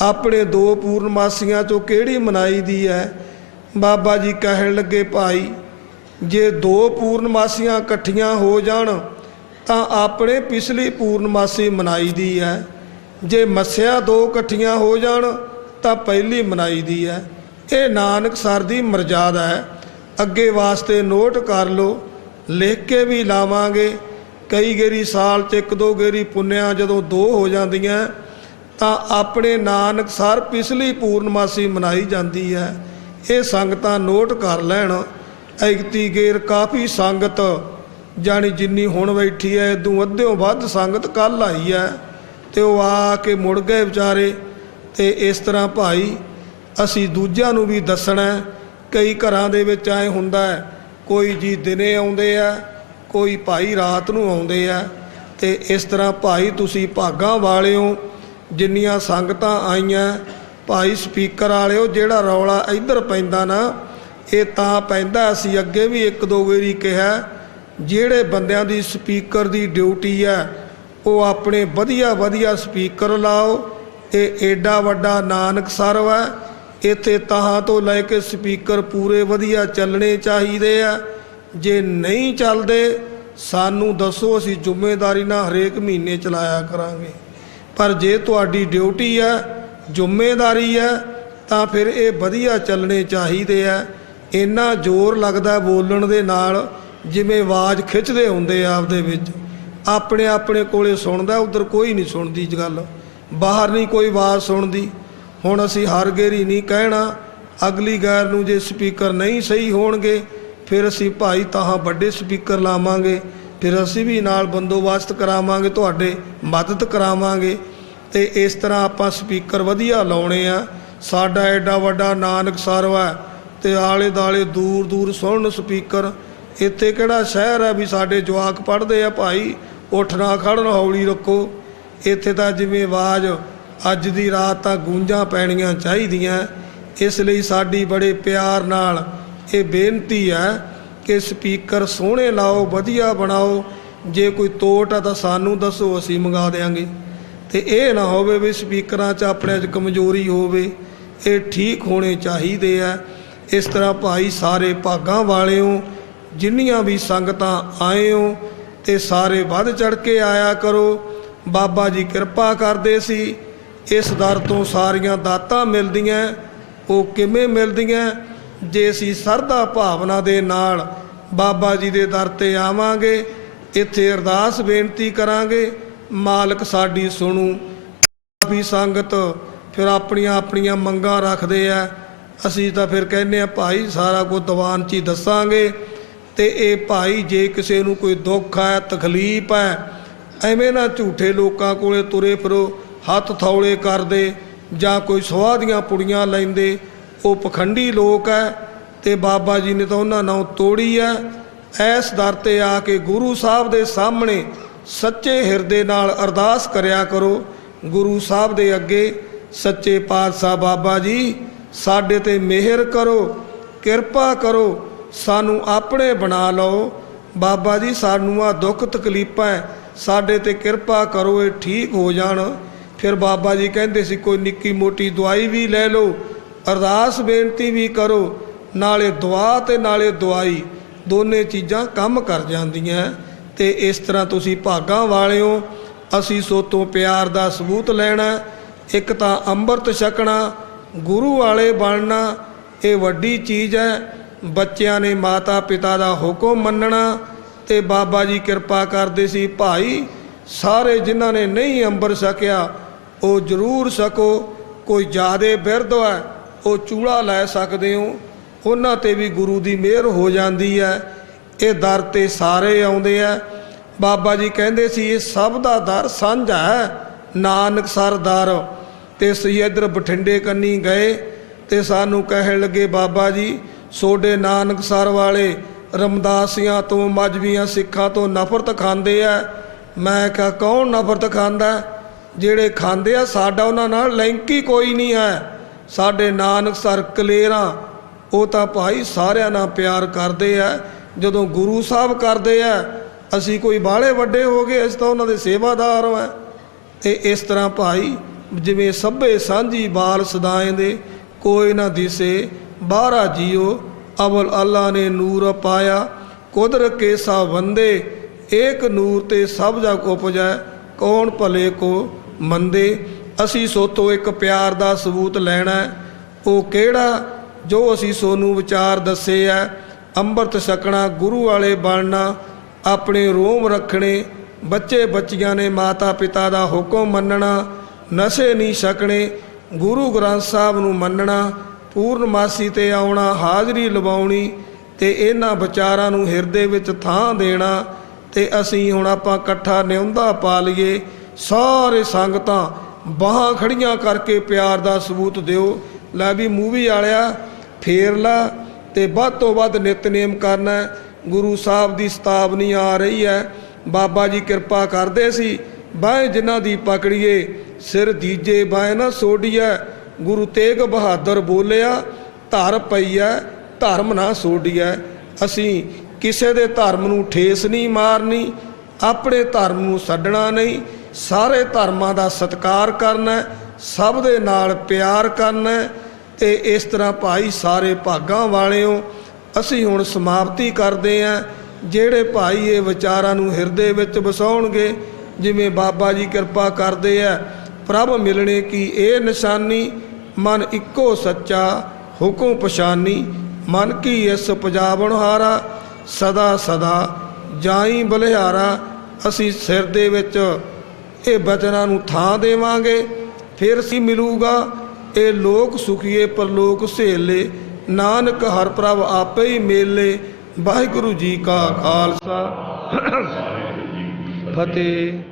ਆਪਣੇ 2 ਪੂਰਨਮਾਸੀਆਂ 'ਚੋਂ ਕਿਹੜੀ ਮਨਾਈ ਦੀ ਹੈ? ਬਾਬਾ ਜੀ ਕਹਿਣ ਲੱਗੇ, ਭਾਈ ਜੇ 2 ਪੂਰਨਮਾਸੀਆਂ ਇਕੱਠੀਆਂ ਹੋ ਜਾਣ ਤਾਂ ਆਪਣੇ ਪਿਛਲੀ ਪੂਰਨਮਾਸੀ ਮਨਾਈ ਦੀ ਹੈ। ਜੇ ਮੱਸਿਆ 2 ਇਕੱਠੀਆਂ ਹੋ ਜਾਣ ਤਾਂ ਪਹਿਲੀ ਮਨਾਈ ਦੀ ਹੈ। ਇਹ ਨਾਨਕਸਰ ਦੀ ਮਰਜ਼ਾਦਾ ਹੈ। ਅੱਗੇ ਵਾਸਤੇ ਨੋਟ ਕਰ ਲਓ, ਲਿਖ ਕੇ ਵੀ ਲਾਵਾਂਗੇ। ਕਈ ਗੇਰੀ ਸਾਲ 'ਚ 1-2 ਗੇਰੀ ਪੁੰਨਿਆ ਜਦੋਂ 2 ਹੋ ਜਾਂਦੀਆਂ ਤਾਂ ਆਪਣੇ ਨਾਨਕਸਰ ਪਿਛਲੀ ਪੂਰਨਮਾਸੀ ਮਨਾਈ ਜਾਂਦੀ ਹੈ। ਇਹ ਸੰਗਤਾਂ ਨੋਟ ਕਰ ਲੈਣ। ਐਕਤੀ ਗੇਰ ਕਾਫੀ ਸੰਗਤ, ਜਾਣੀ ਜਿੰਨੀ ਹੁਣ ਬੈਠੀ ਹੈ ਇਦੋਂ ਅੱਧਿਓਂ ਵੱਧ ਸੰਗਤ ਕੱਲ੍ਹ ਆਈ ਹੈ, ਤੇ ਉਹ ਆ ਕੇ ਮੁੜ ਗਏ ਵਿਚਾਰੇ। ਤੇ ਇਸ ਤਰ੍ਹਾਂ ਭਾਈ ਅਸੀਂ ਦੂਜਿਆਂ ਨੂੰ ਵੀ ਦੱਸਣਾ। ਕਈ ਘਰਾਂ ਦੇ ਵਿੱਚ ਐ ਹੁੰਦਾ ਹੈ, ਕੋਈ ਜੀ ਦਿਨੇ ਆਉਂਦੇ ਆ, ਕੋਈ ਭਾਈ ਰਾਤ ਨੂੰ ਆਉਂਦੇ ਆ। ਤੇ ਇਸ ਤਰ੍ਹਾਂ ਭਾਈ ਤੁਸੀਂ ਭਾਗਾਂ ਵਾਲਿਓ, ਜਿੰਨੀਆਂ ਸੰਗਤਾਂ ਆਈਆਂ। ਭਾਈ ਸਪੀਕਰ ਵਾਲਿਓ, ਜਿਹੜਾ ਰੌਲਾ ਇੱਧਰ ਪੈਂਦਾ ਨਾ, ਇਹ ਤਾਂ ਪੈਂਦਾ, ਅਸੀਂ ਅੱਗੇ ਵੀ 1-2 ਵਾਰੀ ਕਿਹਾ, ਜਿਹੜੇ ਬੰਦਿਆਂ ਦੀ ਸਪੀਕਰ ਦੀ ਡਿਊਟੀ ਹੈ ਉਹ ਆਪਣੇ ਵਧੀਆ ਸਪੀਕਰ ਲਾਓ। ਇਹ ਏਡਾ ਵੱਡਾ ਨਾਨਕਸਰ ਹੈ, ਇੱਥੇ ਤਾਹਾਂ ਤੋਂ ਲੈ ਕੇ ਸਪੀਕਰ ਪੂਰੇ ਵਧੀਆ ਚੱਲਣੇ ਚਾਹੀਦੇ ਆ। ਜੇ ਨਹੀਂ ਚੱਲਦੇ ਸਾਨੂੰ ਦੱਸੋ, ਅਸੀਂ ਜ਼ਿੰਮੇਵਾਰੀ ਨਾਲ ਹਰੇਕ ਮਹੀਨੇ ਚਲਾਇਆ ਕਰਾਂਗੇ। ਪਰ ਜੇ ਤੁਹਾਡੀ ਡਿਊਟੀ ਹੈ, ਜ਼ਿੰਮੇਵਾਰੀ ਹੈ, ਤਾਂ ਫਿਰ ਇਹ ਵਧੀਆ ਚੱਲਣੇ ਚਾਹੀਦੇ ਆ। ਇੰਨਾ ਜ਼ੋਰ ਲੱਗਦਾ ਬੋਲਣ ਦੇ ਨਾਲ, ਜਿਵੇਂ ਆਵਾਜ਼ ਖਿੱਚਦੇ ਹੁੰਦੇ ਆ ਆਪਦੇ ਵਿੱਚ। ਆਪਣੇ ਕੋਲੇ ਸੁਣਦਾ, ਉੱਧਰ ਕੋਈ ਨਹੀਂ ਸੁਣਦੀ ਗੱਲ, ਬਾਹਰ ਨਹੀਂ ਕੋਈ ਆਵਾਜ਼ ਸੁਣਦੀ। ਹੁਣ ਅਸੀਂ ਹਰ ਗੇਰੀ ਨਹੀਂ ਕਹਿਣਾ, ਅਗਲੀ ਗੈਰ ਨੂੰ ਜੇ ਸਪੀਕਰ ਨਹੀਂ ਸਹੀ ਹੋਣਗੇ ਫਿਰ ਅਸੀਂ ਭਾਈ ਤਾਹਾਂ ਵੱਡੇ ਸਪੀਕਰ ਲਾਵਾਂਗੇ, ਫਿਰ ਅਸੀਂ ਵੀ ਨਾਲ ਬੰਦੋਬਸਤ ਕਰਾਵਾਂਗੇ, ਤੁਹਾਡੇ ਮਦਦ ਕਰਾਵਾਂਗੇ। ਤੇ ਇਸ ਤਰ੍ਹਾਂ ਆਪਾਂ ਸਪੀਕਰ ਵਧੀਆ ਲਾਉਣੇ ਆ। ਸਾਡਾ ਐਡਾ ਵੱਡਾ ਨਾਨਕਸਰ ਹੈ ਤੇ ਆਲੇ ਦਾਲੇ ਦੂਰ ਸੁਣਨ ਸਪੀਕਰ। ਇੱਥੇ ਕਿਹੜਾ ਸ਼ਹਿਰ ਹੈ ਵੀ ਸਾਡੇ ਜਵਾਕ ਪੜ੍ਹਦੇ ਆ ਭਾਈ, ਉੱਠਣਾ ਖੜ੍ਹਨ ਹੌਲੀ ਰੱਖੋ। ਇੱਥੇ ਤਾਂ ਜਿਵੇਂ ਆਵਾਜ਼ ਅੱਜ ਦੀ ਰਾਤ ਤਾਂ ਗੂੰਜਾਂ ਪੈਣੀਆਂ ਚਾਹੀਦੀਆਂ। ਇਸ ਲਈ ਸਾਡੀ ਬੜੇ ਪਿਆਰ ਨਾਲ ਇਹ ਬੇਨਤੀ ਹੈ ਕਿ ਸਪੀਕਰ ਸੋਹਣੇ ਲਾਓ, ਵਧੀਆ ਬਣਾਓ। ਜੇ ਕੋਈ ਤੋਟ ਆ ਤਾਂ ਸਾਨੂੰ ਦੱਸੋ, ਅਸੀਂ ਮੰਗਾ ਦਿਆਂਗੇ। ਤੇ ਇਹ ਨਾ ਹੋਵੇ ਵੀ ਸਪੀਕਰਾਂ 'ਚ ਆਪਣੇ 'ਚ ਕਮਜ਼ੋਰੀ ਹੋਵੇ, ਇਹ ਠੀਕ ਹੋਣੇ ਚਾਹੀਦੇ ਆ। ਇਸ ਤਰ੍ਹਾਂ ਭਾਈ ਸਾਰੇ ਭਾਗਾਂ ਵਾਲਿਓ, ਜਿੰਨੀਆਂ ਵੀ ਸੰਗਤਾਂ ਆਏ ਹੋ, ਤੇ ਸਾਰੇ ਵੱਧ ਚੜ੍ਹ ਕੇ ਆਇਆ ਕਰੋ। ਬਾਬਾ ਜੀ ਕਿਰਪਾ ਕਰਦੇ ਸੀ। ਇਸ ਦਰ ਤੋਂ ਸਾਰੀਆਂ ਦਾਤਾਂ ਮਿਲਦੀਆਂ। ਉਹ ਕਿਵੇਂ ਮਿਲਦੀਆਂ? ਜੇ ਅਸੀਂ ਸਰਧਾ ਭਾਵਨਾ ਦੇ ਨਾਲ ਬਾਬਾ ਜੀ ਦੇ ਦਰ 'ਤੇ ਆਵਾਂਗੇ, ਇੱਥੇ ਅਰਦਾਸ ਬੇਨਤੀ ਕਰਾਂਗੇ, ਮਾਲਕ ਸਾਡੀ ਸੁਣੂ, ਕਾਫੀ ਸੰਗਤ ਫਿਰ ਆਪਣੀਆਂ ਆਪਣੀਆਂ ਮੰਗਾਂ ਰੱਖਦੇ ਆ। ਅਸੀਂ ਤਾਂ ਫਿਰ ਕਹਿੰਦੇ ਆ ਭਾਈ ਸਾਰਾ ਕੁਝ ਦੀਵਾਨ 'ਚ ਹੀ ਦੱਸਾਂਗੇ। ਤੇ ਇਹ ਭਾਈ ਜੇ ਕਿਸੇ ਨੂੰ ਕੋਈ ਦੁੱਖ ਹੈ ਤਕਲੀਫ ਹੈ, ਐਵੇਂ ਨਾ ਝੂਠੇ ਲੋਕਾਂ ਕੋਲੇ ਤੁਰੇ ਫਿਰੋ ਹੱਥ ਥੌਲੇ ਕਰਦੇ ਜਾਂ ਕੋਈ ਸੁਆਹ ਦੀਆਂ ਪੁੜੀਆਂ ਲੈਂਦੇ। ਉਹ ਪਖੰਡੀ ਲੋਕ ਹੈ ਤੇ ਬਾਬਾ ਜੀ ਨੇ ਤਾਂ ਉਹਨਾਂ ਨਾਲ ਤੋੜੀ ਹੈ। ਇਸ ਦਰ ਤੇ ਆ ਕੇ ਗੁਰੂ ਸਾਹਿਬ ਦੇ ਸਾਹਮਣੇ ਸੱਚੇ ਹਿਰਦੇ ਨਾਲ ਅਰਦਾਸ ਕਰਿਆ ਕਰੋ। ਗੁਰੂ ਸਾਹਿਬ ਦੇ ਅੱਗੇ ਸੱਚੇ ਪਾਤਸ਼ਾਹ ਬਾਬਾ ਜੀ ਸਾਡੇ ਤੇ ਮਿਹਰ ਕਰੋ, ਕਿਰਪਾ ਕਰੋ, ਸਾਨੂੰ ਆਪਣੇ ਬਣਾ ਲਓ। ਬਾਬਾ ਜੀ ਸਾਨੂੰ ਆ ਦੁੱਖ ਤਕਲੀਫਾਂ ਸਾਡੇ ਤੇ ਕਿਰਪਾ ਕਰੋ, ਇਹ ਠੀਕ ਹੋ ਜਾਣ। ਫਿਰ ਬਾਬਾ ਜੀ ਕਹਿੰਦੇ ਸੀ ਕੋਈ ਨਿੱਕੀ ਮੋਟੀ ਦਵਾਈ ਵੀ ਲੈ ਲਓ, ਅਰਦਾਸ ਬੇਨਤੀ ਵੀ ਕਰੋ, ਨਾਲੇ ਦੁਆ ਤੇ ਨਾਲੇ ਦਵਾਈ ਦੋਨੇ ਚੀਜ਼ਾਂ ਕੰਮ ਕਰ ਜਾਂਦੀਆਂ। ਤੇ ਇਸ ਤਰ੍ਹਾਂ ਤੁਸੀਂ ਭਾਗਾਂ ਵਾਲਿਓ। ਅਸੀਂ ਸੋਤੋਂ ਪਿਆਰ ਦਾ ਸਬੂਤ ਲੈਣਾ। ਇੱਕ ਤਾਂ ਅੰਮ੍ਰਿਤ ਛਕਣਾ, ਗੁਰੂ ਵਾਲੇ ਬਣਨਾ, ਇਹ ਵੱਡੀ ਚੀਜ਼ ਹੈ। ਬੱਚਿਆਂ ਨੇ ਮਾਤਾ ਪਿਤਾ ਦਾ ਹੁਕਮ ਮੰਨਣਾ। ਤੇ ਬਾਬਾ ਜੀ ਕਿਰਪਾ ਕਰਦੇ ਸੀ ਭਾਈ ਸਾਰੇ ਜਿਨ੍ਹਾਂ ਨੇ ਨਹੀਂ ਅੰਮ੍ਰਿਤ ਛਕਿਆ ਉਹ ਜ਼ਰੂਰ ਛਕੋ। ਕੋਈ ਜ਼ਿਆਦੇ ਬਿਰਧ ਹੈ ਉਹ ਚੂੜਾ ਲੈ ਸਕਦੇ ਹੋ, ਉਹਨਾਂ ਤੇ ਵੀ ਗੁਰੂ ਦੀ ਮਿਹਰ ਹੋ ਜਾਂਦੀ ਹੈ। ਇਹ ਦਰ ਤੇ ਸਾਰੇ ਆਉਂਦੇ ਆ। ਬਾਬਾ ਜੀ ਕਹਿੰਦੇ ਸੀ ਇਹ ਸਭ ਦਾ ਦਰ ਸਾਂਝਾ ਹੈ, ਨਾਨਕਸਰ ਦਰ। ਤੇ ਅਸੀਂ ਇੱਧਰ ਬਠਿੰਡੇ ਕੰਨੀ ਗਏ ਤੇ ਸਾਨੂੰ ਕਹਿਣ ਲੱਗੇ ਬਾਬਾ ਜੀ ਸੋਡੇ ਨਾਨਕਸਰ ਵਾਲੇ ਰਮਦਾਸੀਆਂ ਤੋਂ ਮਜ਼੍ਹਬੀਆਂ ਸਿੱਖਾਂ ਤੋਂ ਨਫ਼ਰਤ ਖਾਂਦੇ ਆ। ਮੈਂ ਕਿਹਾ ਕੌਣ ਨਫ਼ਰਤ ਖਾਂਦਾ? ਜਿਹੜੇ ਖਾਂਦੇ ਆ ਸਾਡਾ ਉਹਨਾਂ ਨਾਲ ਲਿੰਕ ਹੀ ਕੋਈ ਨਹੀਂ ਹੈ। ਸਾਡੇ ਨਾਨਕਸਰ ਕਲੇਰਾਂ ਉਹ ਤਾਂ ਭਾਈ ਸਾਰਿਆਂ ਨਾਲ ਪਿਆਰ ਕਰਦੇ ਆ। ਜਦੋਂ ਗੁਰੂ ਸਾਹਿਬ ਕਰਦੇ ਆ ਅਸੀਂ ਕੋਈ ਬਾਹਲੇ ਵੱਡੇ ਹੋ ਗਏ, ਅਸੀਂ ਤਾਂ ਉਹਨਾਂ ਦੇ ਸੇਵਾਦਾਰ ਹਾਂ। ਤੇ ਇਸ ਤਰ੍ਹਾਂ ਭਾਈ ਜਿਵੇਂ ਸਭੇ ਸਾਂਝੀ ਬਾਲ ਸਦਾਏ ਦੇ ਕੋਈ ਨਾ ਦਿਸੇ ਬਾਹਰਾ ਜੀਓ। ਅਵਲ ਅੱਲਾ ਨੇ ਨੂਰ ਪਾਇਆ ਕੁਦਰਤ ਕੇ ਸਾ ਵੰਦੇ, ਏਕ ਨੂਰ ਤੇ ਸਭ ਜਗ ਉਪਜੈ ਕੌਣ ਭਲੇ ਕੋ ਮੰਦੇ। ਅਸੀਂ ਸੋਤੋਂ ਇੱਕ ਪਿਆਰ ਦਾ ਸਬੂਤ ਲੈਣਾ। ਉਹ ਕਿਹੜਾ? ਜੋ ਅਸੀਂ ਸੋਨੂੰ ਵਿਚਾਰ ਦੱਸੇ ਆ। ਅੰਮ੍ਰਿਤ ਛਕਣਾ, ਗੁਰੂ ਵਾਲੇ ਬਣਨਾ, ਆਪਣੇ ਰੋਮ ਰੱਖਣੇ, ਬੱਚੇ ਬੱਚੀਆਂ ਨੇ ਮਾਤਾ ਪਿਤਾ ਦਾ ਹੁਕਮ ਮੰਨਣਾ, ਨਸ਼ੇ ਨਹੀਂ ਛਕਣੇ, ਗੁਰੂ ਗ੍ਰੰਥ ਸਾਹਿਬ ਨੂੰ ਮੰਨਣਾ, ਪੂਰਨਮਾਸੀ ਤੇ ਆਉਣਾ, ਹਾਜ਼ਰੀ ਲਵਾਉਣੀ ਤੇ ਇਹਨਾਂ ਵਿਚਾਰਾਂ ਨੂੰ ਹਿਰਦੇ ਵਿੱਚ ਥਾਂ ਦੇਣਾ। ਤੇ ਅਸੀਂ ਹੁਣ ਆਪਾਂ ਇਕੱਠਾ ਨਿਉਂਦਾ ਪਾ ਲਈਏ। ਸਾਰੇ ਸੰਗਤਾਂ ਬਾਹਾਂ ਖੜੀਆਂ ਕਰਕੇ ਪਿਆਰ ਦਾ ਸਬੂਤ ਦਿਓ। ਲੈ ਵੀ ਮੂਵੀ ਵਾਲਿਆ ਫੇਰ ਲਾ ਤੇ ਵੱਧ ਤੋਂ ਵੱਧ ਨਿਤਨੇਮ ਕਰਨਾ। ਗੁਰੂ ਸਾਹਿਬ ਦੀ ਸਤਾਵਨੀ ਆ ਰਹੀ ਹੈ। ਬਾਬਾ ਜੀ ਕਿਰਪਾ ਕਰਦੇ ਸੀ ਬਾਹ ਜਿਨ੍ਹਾਂ ਦੀ ਪਕੜੀਏ ਸਿਰ ਦੀਜੇ ਬਾਹ ਨਾ ਸੋਡੀਐ। ਗੁਰੂ ਤੇਗ ਬਹਾਦਰ ਬੋਲਿਆ ਧਰ ਪਈਐ ਧਰਮ ਨਾ ਸੋਡੀਐ। ਅਸੀਂ ਕਿਸੇ ਦੇ ਧਰਮ ਨੂੰ ਠੇਸ ਨਹੀਂ ਮਾਰਨੀ, ਆਪਣੇ ਧਰਮ ਨੂੰ ਛੱਡਣਾ ਨਹੀਂ, ਸਾਰੇ ਧਰਮਾਂ ਦਾ ਸਤਿਕਾਰ ਕਰਨਾ, ਸਭ ਦੇ ਨਾਲ ਪਿਆਰ ਕਰਨਾ। ਤੇ ਇਸ ਤਰ੍ਹਾਂ ਭਾਈ ਸਾਰੇ ਭਾਗਾਂ ਵਾਲਿਓ ਅਸੀਂ ਹੁਣ ਸਮਾਪਤੀ ਕਰਦੇ ਹਾਂ। ਜਿਹੜੇ ਭਾਈ ਇਹ ਵਿਚਾਰਾਂ ਨੂੰ ਹਿਰਦੇ ਵਿੱਚ ਵਸਾਉਣਗੇ, ਜਿਵੇਂ ਬਾਬਾ ਜੀ ਕਿਰਪਾ ਕਰਦੇ ਆ, ਪ੍ਰਭ ਮਿਲਣੇ ਕੀ ਇਹ ਨਿਸ਼ਾਨੀ, ਮਨ ਇੱਕੋ ਸੱਚਾ ਹੁਕਮ ਪਛਾਨੀ, ਮਨ ਕੀ ਇਸ ਪਜਾਵਣ ਹਾਰਾ, ਸਦਾ ਸਦਾ ਜਾਈ ਬਲਿਹਾਰਾ। ਅਸੀਂ ਸਿਰ ਦੇ ਵਿੱਚ ਇਹ ਬਚਨਾਂ ਨੂੰ ਥਾਂ ਦੇਵਾਂਗੇ, ਫਿਰ ਅਸੀਂ ਮਿਲੂਗਾ ਇਹ ਲੋਕ ਸੁਖੀਏ ਪਰਲੋਕ ਸਹੇਲੇ, ਨਾਨਕ ਹਰ ਪ੍ਰਭ ਆਪੇ ਹੀ ਮੇਲੇ। ਵਾਹਿਗੁਰੂ ਜੀ ਕਾ ਖਾਲਸਾ ਫਤਿਹ।